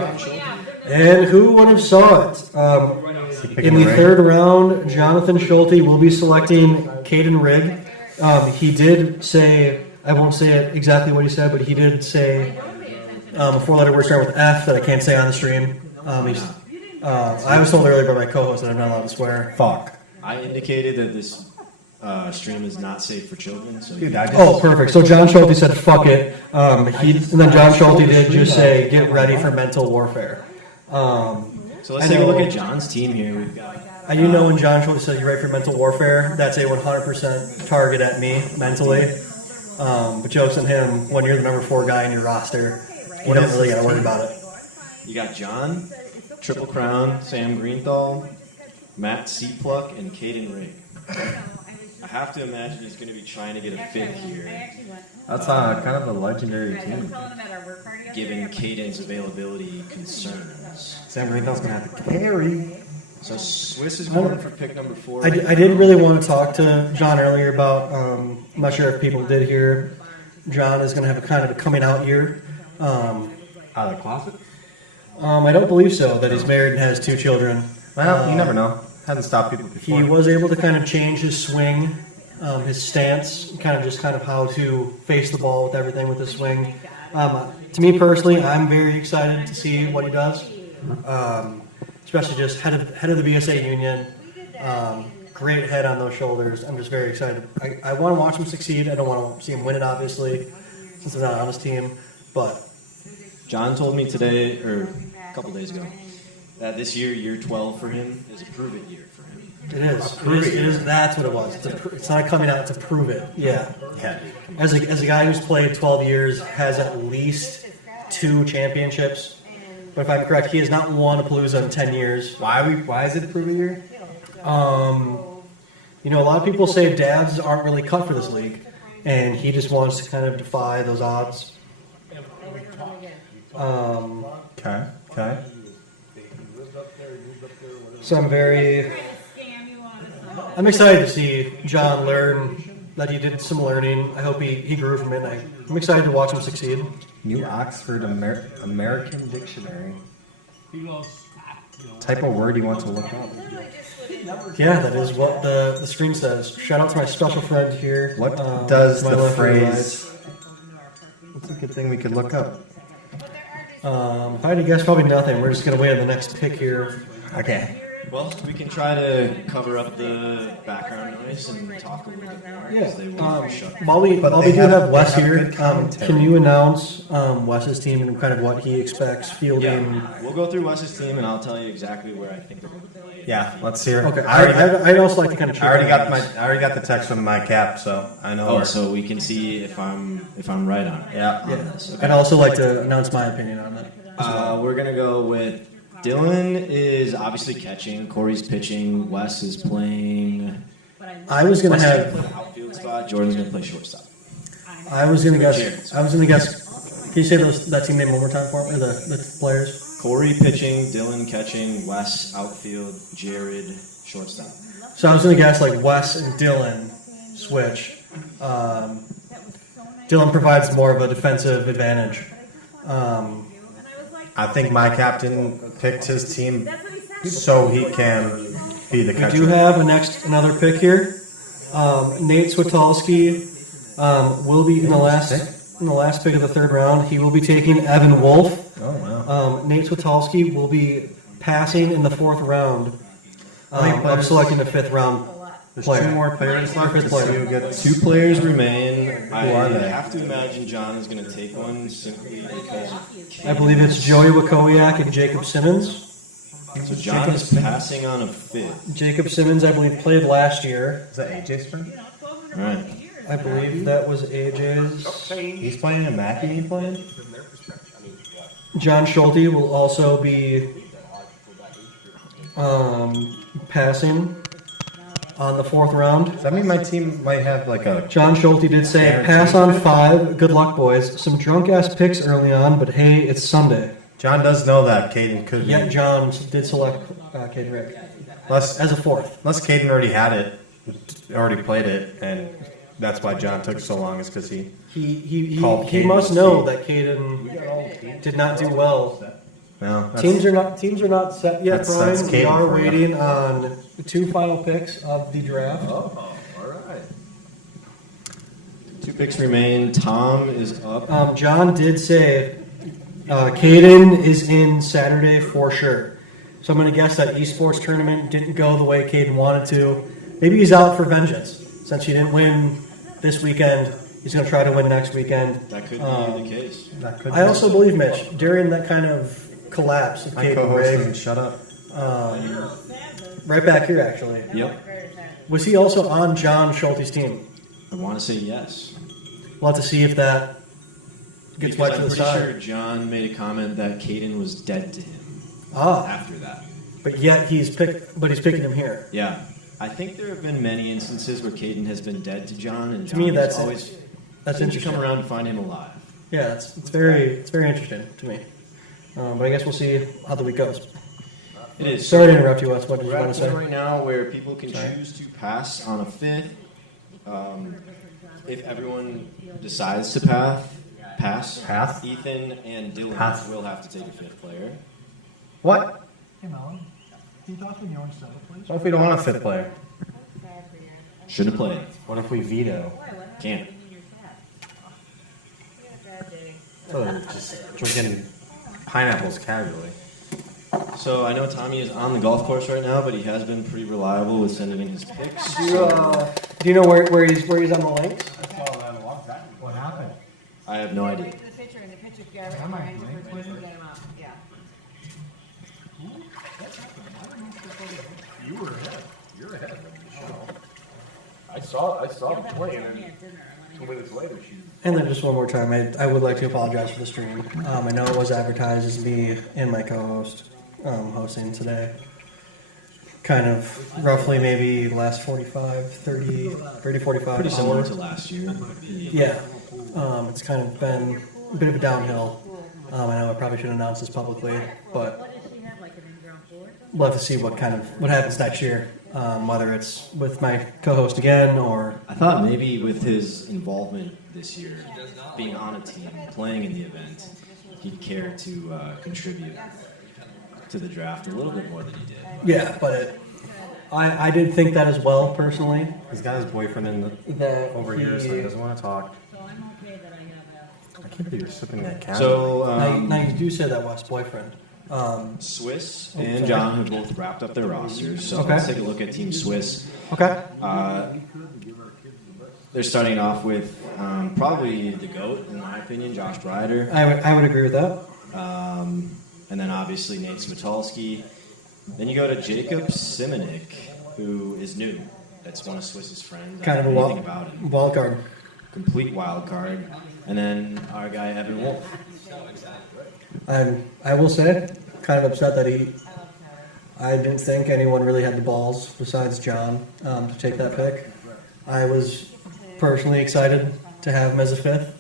And who would have saw it? In the third round, Jonathan Schulte will be selecting Caden Rigg. He did say, I won't say it exactly what he said, but he did say a 4-letter word starting with F that I can't say on the stream. I was told earlier by my co-host that I'm not allowed to swear. Fuck. I indicated that this stream is not safe for children. So Dude, I just, Oh, perfect. So John Schulte said, fuck it. And then John Schulte did just say, get ready for mental warfare. So let's take a look at John's team here. We've got You know when John Schulte said, you're ready for mental warfare, that's a 100% target at me mentally. But jokes on him, when you're the number 4 guy in your roster, you don't really got to worry about it. You got John, Triple Crown, Sam Greenthal, Matt Seatpluck, and Caden Rig. I have to imagine he's going to be trying to get a fifth here, That's kind of a legendary team. given Caden's availability concerns. Sam Greenthal's going to have to carry. So Swiss is going for pick number 4. I did really want to talk to John earlier about, I'm not sure if people did hear, John is going to have a kind of a coming out year. Out of the closet? I don't believe so, that he's married and has 2 children. Well, you never know. Hasn't stopped people before. He was able to kind of change his swing, his stance, kind of how to face the ball with everything with his swing. To me personally, I'm very excited to see what he does, especially just head of the BSA union. Great head on those shoulders. I'm just very excited. I want to watch him succeed. I don't want to see him win it, obviously, since I'm not on his team. But John told me today, or a couple days ago, that this year 12 for him, is a prove-it year for him. it is. That's what it was. It's not coming out to prove it. Yeah. As a guy who's played 12 years, has at least 2 championships. But if I'm correct, he has not won a Palooza in 10 years. Why is it a prove-it year? A lot of people say dads aren't really cut for this league, and he just wants to kind of defy those odds. Okay. So I'm excited to see John learn that he did some learning. I hope he grew from it. I'm excited to watch him succeed. New Oxford American Dictionary. Type of word you want to look up. Yeah, that is what the screen says. Shout out to my special friend here. What does my the left and phrase... What's a good thing we could look up? If I had to guess, probably nothing. We're just going to wait on the next pick here. Okay. Well, we can try to cover up the background noise and talk a little bit more. Yeah. 'cause they will shut While we But do they have have- Wes they have here, good commentary. can you announce Wes's team and kind of what he expects fielding? Yeah, we'll go through Wes's team and I'll tell you exactly where I think they're going to play. Yeah, let's hear it. Okay, I I'd also like to kind of. I already got the text from my cap, so I know. Oh, where. so we can see if I'm right on it. Yeah. On this. Okay. I'd also like to announce my opinion on that. We're gonna go with Dylan is obviously catching. Corey's pitching. Wes is playing. I was gonna Wes is have. play the outfield spot. Jordan's gonna play shortstop. I was gonna guess. Jared. I was gonna guess. Can you say that team name one more time for me? Or the players. Corey pitching. Dylan catching. Wes outfield. Jared shortstop. So I was gonna guess like Wes and Dylan switch. Dylan provides more of a defensive advantage. I think my captain picked his team so he can be the We catcher. do have another pick here. Nate Switalski will be in the last pick of the 3rd round. He will be taking Evan Wolf. Oh wow! Nate Switalski will be passing in the 4th round. I'm selecting the 5th round There's player. 2 more players left. Fifth player. So you get 2 players remain. I are they? have to imagine John is gonna take one simply because. I believe it's Joey Wakowiak and Jacob Simmons. So John is passing on a 5th. Jacob Simmons, I believe, played last year. Is that AJ's turn? All right. I believe that was AJ's. He's playing a Mackey. He playing? John Schulte will also be passing on the 4th round. Does that mean my team might have like a? John Schulte did say, pass on 5. Good luck, boys. Some drunk-ass picks early on, but hey, it's Sunday. John does know that Caden could be. Yet John did select Caden Rick Unless as a 4th. Caden already had it, already played it, and that's why John took so long. Is because he He Called Caden must to know see. that Caden did not do well. no. that's- Teams are not set yet, That's Brian. We Caden are for you. waiting on the 2 final picks of the draft. All right. 2 picks remain. Tom is up. John did say Caden is in Saturday for sure. So I'm going to guess that esports tournament didn't go the way Caden wanted to. Maybe he's out for vengeance. Since he didn't win this weekend, he's going to try to win next weekend. That could be the case. That could I also believe, Mitch, during that kind of collapse of my Caden co-host Rigg, doesn't shut up. right back here actually, Yep. was he also on John Schulte's team? I want to say yes. we'll have to see if that gets Because wiped to I'm the pretty side. sure John made a comment that Caden was dead to him Ah, after that. but yet he's picking him here. Yeah. I think there have been many instances where Caden has been dead to John, and To John me, has that's always That's seems to interesting. come around and find him alive. Yeah, it's very interesting to me. But I guess we'll see how the week goes. It is. Sorry to interrupt you, Wes. What did you We're want at to a point say? right now where people can choose to pass on a fifth. If everyone decides to pass, Ethan and Dylan Pass. will have to take a fifth player. What? Hey, Nolan, can you talk to me on seven, please? What if we don't want a fifth player? Should have played. What if we veto? Can't. So they're just drinking pineapples casually. So I know Tommy is on the golf course right now, but he has been pretty reliable with sending in his picks. Do you know where he's on the links? I saw that a long time. What happened? I have no idea. The picture and the picture Gary get him up. Yeah. You were ahead. You're ahead of the show. I saw the play, and then 2 minutes later, she. And then just one more time, I would like to apologize for the stream. I know it was advertised as me and my co-host hosting today. Kind of roughly maybe last 45 Pretty similar to last year. Yeah. It's kind of been a bit of a downhill. I know I probably should announce this publicly, but What does she have, like an in-ground floor? we'll have to see what happens next year. Whether it's with my co-host again or I thought maybe with his involvement this year, being on a team, playing in the event, he'd care to contribute to the draft a little bit more than he did. yeah, but I did think that as well personally. He's got his boyfriend over here, so he doesn't want to talk. So I'm okay that I have I can't believe you're sipping that cat. So Now you do say that West boyfriend. Swiss and John have both wrapped up their rosters. So Okay. let's take a look at Team Swiss. Okay. They're starting off with probably the GOAT, in my opinion, Josh Breider. I would agree with that. And then obviously Nate Switalski. Then you go to Jacob Simonik, who is new. That's one of Swiss's friends. I Kind of a don't know anything about him. wild card. Complete wild card. And then our guy Evan Wolf. I will say, kind of upset that I didn't think anyone really had the balls besides John to take that pick. I was personally excited to have him as a fifth.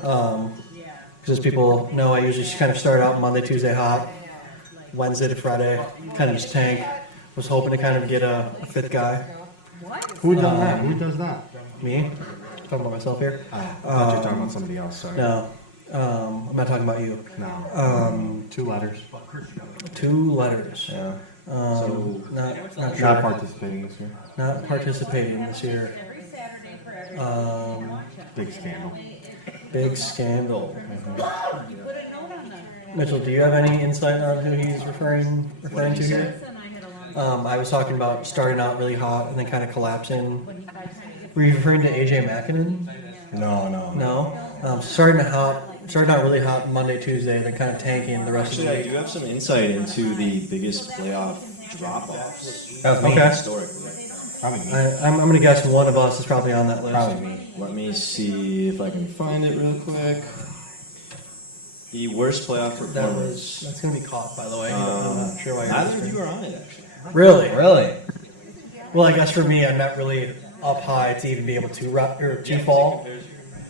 Because as people know, I usually just kind of start out Monday, Tuesday hot, Wednesday to Friday, kind of just tank. Was hoping to kind of get a fifth guy. Who does that? Who does that? Me? Talking about myself here? I thought you were talking about somebody else. Sorry. No. I'm not talking about you. No. 2 letters. 2 letters. Yeah. Not Not participating this year. Not participating this year. every Saturday for every. Big scandal. Big scandal. You put a note on that. Mitchell, do you have any insight on who he's referring to here? Listen, I had a long. I was talking about starting out really hot and then kind of collapsing. When he, by the time he gets Were you referring to AJ McKinnon? No. No. Starting out really hot Monday, Tuesday, then kind of tanking the rest Actually, of I the do week. have some insight into the biggest playoff drop-offs That was me. Okay. historically. Probably me. I'm going to guess one of us is probably on that list. Probably me. Let me see if I can find it real quick. The worst playoff performance. That's going to be caught, by the way. I'm not sure why. you're Neither of whispering. you are on it, actually. Really? Really? Well, I guess for me, I'm not really up high to even be able to fall.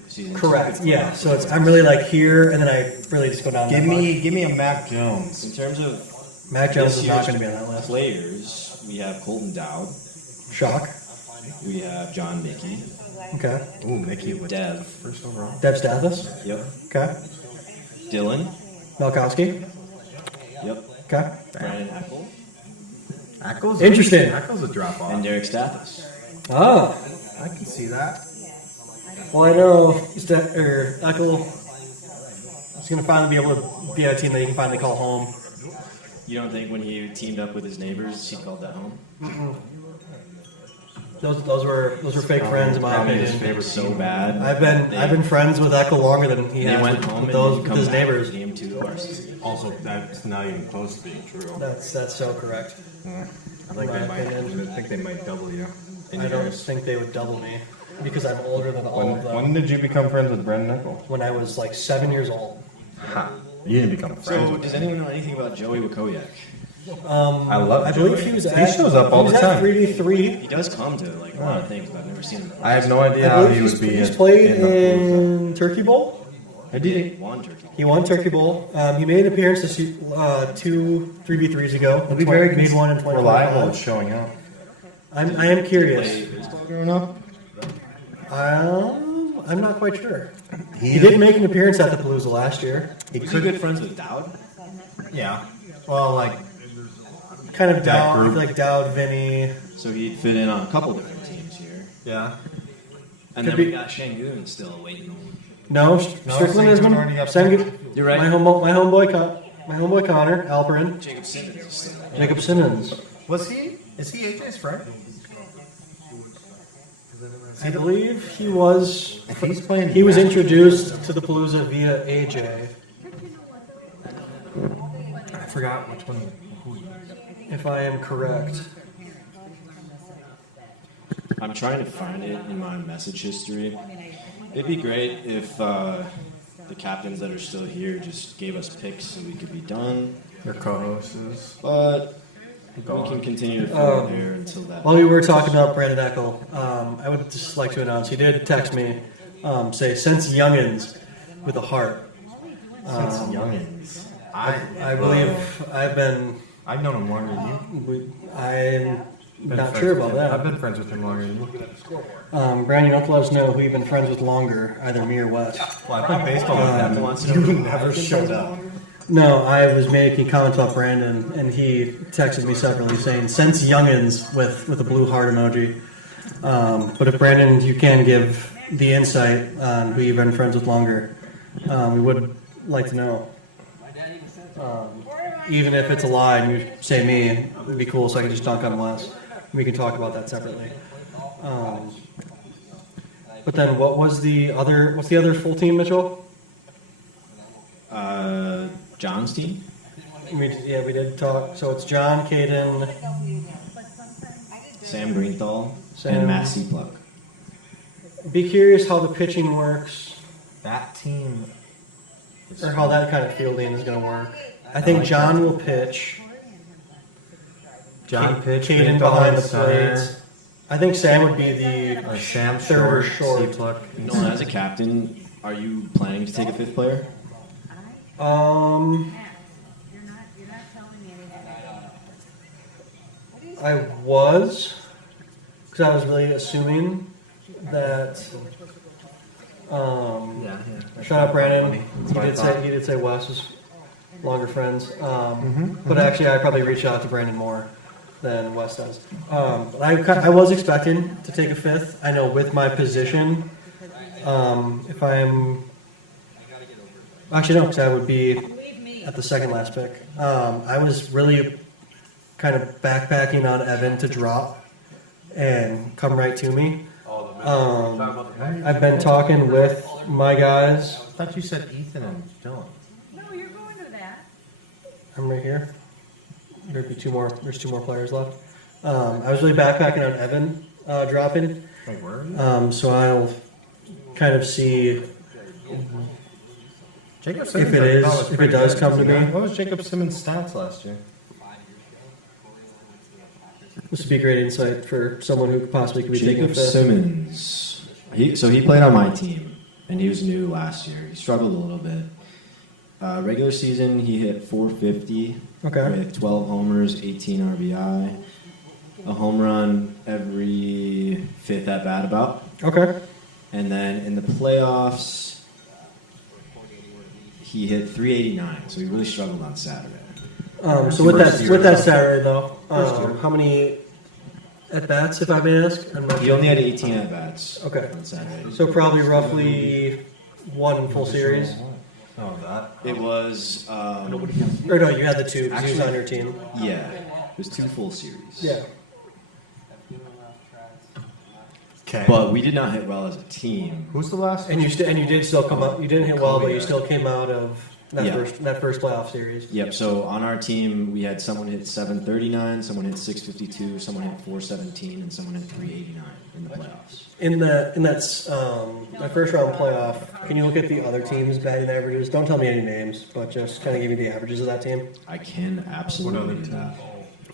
Season Correct. 2. Yeah. So I'm really like here, and then I really just go down. Give that me a Mac Jones. In terms of much. Mac Jones this is not year's going to be on that list. players, we have Colton Dowd, Shock. we have John Mickey, Okay. Ooh, Mickey with Dev, first overall. Deb Stathis. yep, Okay. Dylan, Malkowski. yep, Okay. Brandon Eckel, Echo's Interesting. Echo's a drop and off. Derek Stathis. Oh. I can see that. Well, I know Eckel is going to finally be able to be on a team that he can finally call home. You don't think when he teamed up with his neighbors, he called that home? Those were fake friends in my Probably his opinion. favorite So team. bad. I've been friends with Eckel longer than he They has went with, home with and those then with come his back neighbors. Game 2 varsity. Also, that's not even close to being true. That's so correct. I think My they might. opinion. I think they might double you. I don't think they would double me. because I'm older than all of them. When did you become friends with Brandon Nickel? When I was like 7 years old. Ha. You didn't become friends So, with does him. anyone know anything about Joey Wakoyak? I love I Joey. believe he was He at, shows up all he was the at time. 3v3. He does come to like a lot of things, but I've never seen him. I have no idea I how believe he would be. he's at- played in the Palooza. in Turkey Bowl. I did. One turkey. He won Turkey Bowl. He made an appearance this 3v3s ago. He'll be very made one in reliable at 2025. showing up. I am curious. Play baseball growing up. I'm not quite sure. He He did make an appearance at the Palooza last year. Was he good friends with Dowd? Yeah. Well, like Kind of That Dowd, I group. feel like Dowd, Vinny. So he'd fit in on a couple different teams here. yeah. And Could then be- we got Shangoon still waiting on. No, Strickland has been. already up You're right. My homeboy Connor Alperin, Jacob Simmons is still there. Jacob Simmons. Was he? Is he AJ's friend? I believe he was. If he's playing, He was introduced to the Palooza via AJ, I forgot which one. if I am correct. I'm trying to find it in my message history. It'd be great if the captains that are still here just gave us picks so we could be done. Your co-hosts. But we can continue to fill there until that. While we were talking about Brandon Eckel, I would just like to announce he did text me, say since youngins with a heart. Since youngins. I believe I've known him longer than you. I'm Been not friends sure with about him. that. I've been friends with him longer than you. Brandon, you don't let us know who you've been friends with longer, either me or Wes. Well, I played baseball with him. You never showed up. No, I was making comments about Brandon, and he texted me separately saying, "Since youngins" with a blue heart emoji. But if Brandon, you can give the insight on who you've been friends with longer, we would like to know. Even if it's a lie and you say me, it'd be cool so I can just dunk on Wes. We can talk about that separately. But then, what's the other full team, Mitchell? John's team? We did talk. So it's John, Caden, Sam Greenthal Sam. and Matt Seapluck. Be curious how the pitching works, That team. or how that kind of fielding is going to work. I think John will pitch. John pitch. Caden behind the plate. I think Sam would be the Sam third or short. short. Nolan, as a captain, are you planning to take a fifth player? You're not telling me anything. I was, because I was really assuming that. Yeah. Shout out Brandon. That's what I thought. He did say Wes was longer friends. But actually, I probably reach out to Brandon more than Wes does. But I was expecting to take a fifth. I know with my position, if I'm actually no, because I would be at the second last pick. I was really kind of backpacking on Evan to drop and come right to me. I've been talking with my guys. I thought you said Ethan and Dylan. No, you're going to that. I'm right here. There'd be two more. There's two more players left. I was really backpacking on Evan dropping. Wait, where are you? So I'll kind of see Jacob if it I thought is was if pretty it does good. come to me. What was Jacob Simmons' stats last year? This would be great insight for someone who possibly could be taking a Jacob fifth. Simmons. He played on my team, and he was new last year. He struggled a little bit. Regular season, he hit 450 Okay. with 12 homers, 18 RBI, a home run every fifth at bat about. Okay. And then in the playoffs, he hit 389, so he really struggled on Saturday. So with First that year. with that Saturday though, First year. how many at bats, if I may ask? I'm not He sure. only had 18 at bats Okay. on Saturday. So probably roughly one full series. Oh, that. It was, Or no, you had the two. 'Cause he was Actually- on your team. yeah, it was 2 full series. Yeah. Okay. But we did not hit well as a team. Who's the last? And you did still come up. You didn't hit well, but you still came out of Yeah. That first playoff series. Yep. So on our team, we had someone hit 739, someone hit 652, someone hit 417, and someone hit 389 in the playoffs. In that first round playoff, can you look at the other teams' batting averages? Don't tell me any names, but just kind of give me the averages of that team. I can absolutely do that.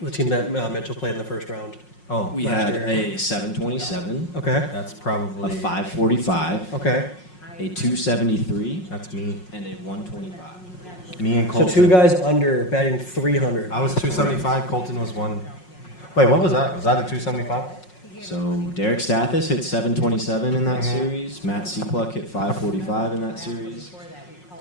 The team that Mitchell played in the first round. Oh, We had a 727, Okay. that's a probably 545, Okay. a 273, that's me. and a 125. Me and So Colton. two guys under batting 300. I was 275. Colton was one. Wait, what was that? Was that a 275? So Derek Stathis hit 727 in that series. Matt Seapluck hit 545 in that series.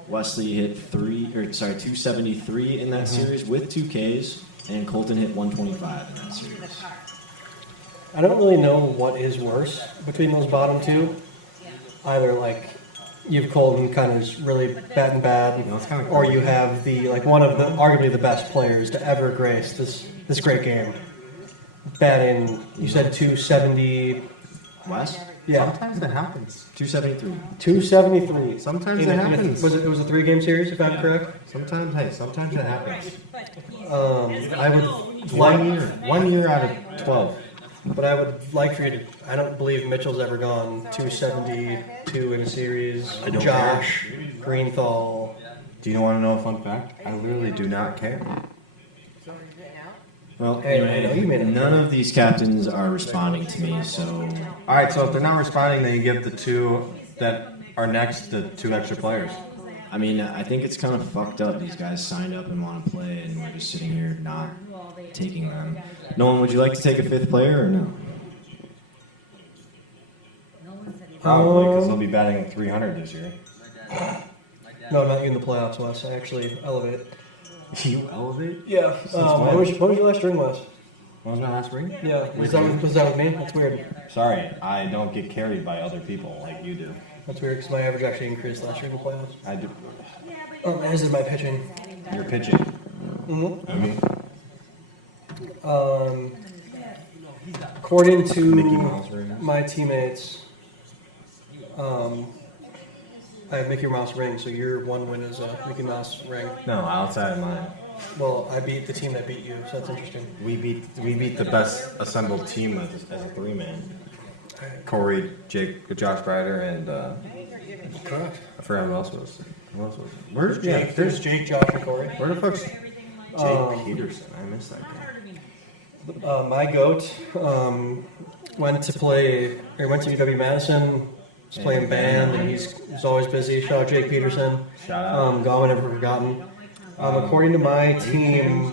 Wesley hit 273 in that series with 2 Ks, and Colton hit 125 in that series. I don't really know what is worse between those bottom two. Either like you've Colton kind of is really batting bad, No, it's kinda or crazy. you have the one of the arguably the best players to ever grace this great game. Batting, you said 270. Wes? Yeah, Sometimes it happens. 273. 273. Sometimes In it a- happens. it was a 3-game series, if I'm correct. Sometimes it happens. I would One year out of 12. but I would like for you to. I don't believe Mitchell's ever gone 272 in a series. I don't Josh, Greenthal. Do you want to know a fun fact? I literally do not care. Well, Hey, I know you made it. none of these captains are responding to me, so All right, so if they're not responding, then you give the two that are next the 2 extra players. I mean, I think it's kind of fucked up. These guys signed up and want to play, and we're just sitting here not taking them. Nolan, would you like to take a 5th player or no? Probably, because they'll be batting at 300 this year. No, not you in the playoffs, Wes. I actually elevate. You elevate? Yeah. When was your last ring, Wes? What was my last ring? Yeah. Was that with me? That's weird. Sorry, I don't get carried by other people like you do. That's weird because my average actually increased last year in the playoffs. I do. As did my pitching. You're pitching. Mm-hmm. I mean, According Mickey to Mouse rings. my teammates, I have Mickey Mouse ring, so your one win is a Mickey Mouse ring. No, outside of mine. Well, I beat the team that beat you, so that's interesting. We beat the best assembled team as a 3-man. Corey, Jake, Josh Bryder, and Correct. I forgot who else was. Who else was? Where's Jake, Jake? there's Jake, Josh, and Corey. Where the fuck's Jake Peterson? I missed that guy. My goat went to UW Madison. He's playing band, and he's always busy. Shout out Jake Peterson. Shout out. Gone, never forgotten. According to my team,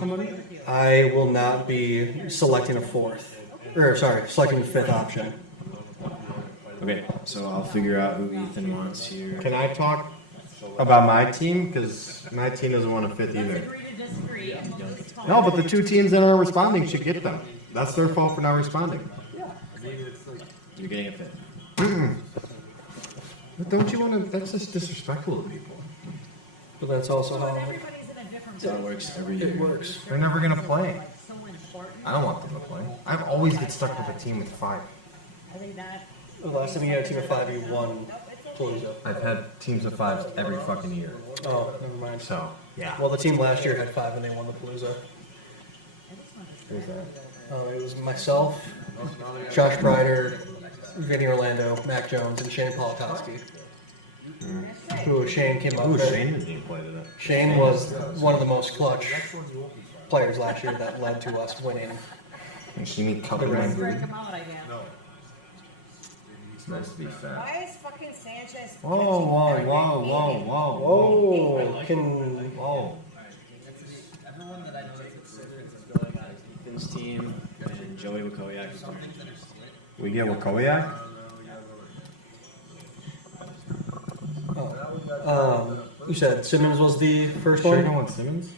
I will not be selecting selecting the 5th option. Okay, so I'll figure out who Ethan wants here. Can I talk about my team? Because my team doesn't want a 5th either. No, but the 2 teams that are responding should get them. That's their fault for not responding. You're getting a 5th. But don't you want to? That's just disrespectful to people. But that's also how That's how it works every year. it works. They're never gonna play. I don't want them to play. I always get stuck with a team with 5. The last time you had a team of 5, you won Palooza. I've had teams of 5s every fucking year. Oh, never mind. So yeah. Well, the team last year had 5 and they won the Palooza. Who's that? It was myself, Josh Bryder, Vinny Orlando, Mac Jones, and Shane Polakowski. Who Shane came up Ooh, with. Shane didn't play today. Shane was one of the most clutch players last year that led to us winning. And she need cupping my booty. out, I guess. It's nice to be fat. Why is fucking Sanchez? Whoa, whoa, whoa, whoa, whoa, Whoa, whoa. Ethan's team and Joey Wakoyak. We get Wakoyak? you said Simmons was the first Sure, one? you want Simmons?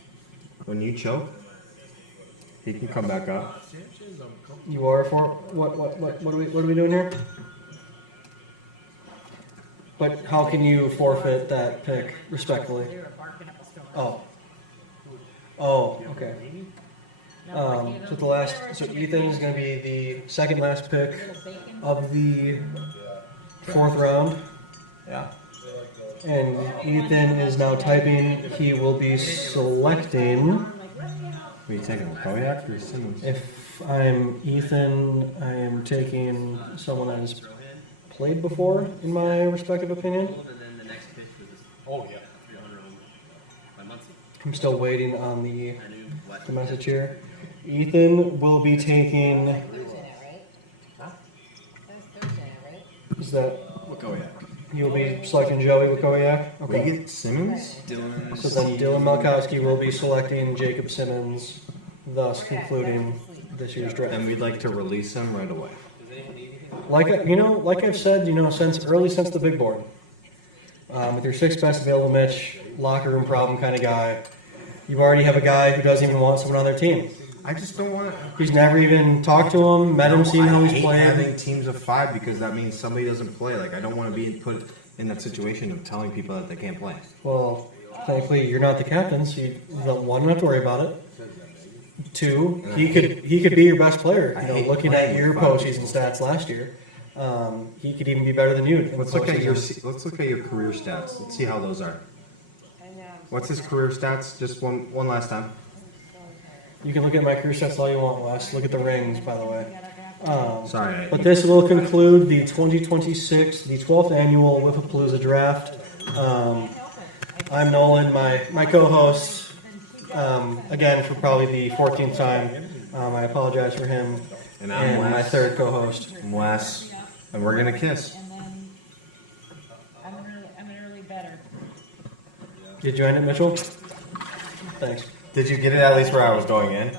When you choke, he can come back up. You are for what are we doing here? But how can you forfeit that pick respectfully? Oh, okay. So Ethan is going to be the second last pick of the 4th round. Yeah. And Ethan is now typing. He will be selecting. Are you taking Kwapick or Simmons? If I'm Ethan, I am taking someone that has played before, in my respective opinion. Oh, yeah. I'm still waiting on the message here. Ethan will be taking. Is that? Kwapick. You'll be selecting Joey Wiff-A-Palooza? We Okay. get Simmons? Dylan. So then Dylan Malkowski will be selecting Jacob Simmons, thus concluding this year's draft. And we'd like to release him right away. Like I've said, since the big board, with your sixth best available Mitch, locker room problem kind of guy, you already have a guy who doesn't even want someone on their team. I just don't want to. He's never even talked to him, met him, seen how I he's hate playing. having teams of 5 because that means somebody doesn't play. Like, I don't want to be put in that situation of telling people that they can't play. Well, thankfully you're not the captain, so you don't have to worry about it. 2, he could be your best player. Looking at your postseason stats last year, he could even be better than you. in Let's look at your postseason. career stats. Let's see how those are. What's his career stats? Just one last time. You can look at my career stats all you want, Wes. Look at the rings, by the way. Sorry. But this will conclude the 2026, the 12th annual Wiff-A-Palooza Draft. I'm Nolan, my co-host, again for probably the 14th time. I apologize for him. And I'm Wes. my third co-host. I'm Wes. And we're going to kiss. And then I'm an early better. Did you end it, Mitchell? Thanks. Did you get it at least where I was going in?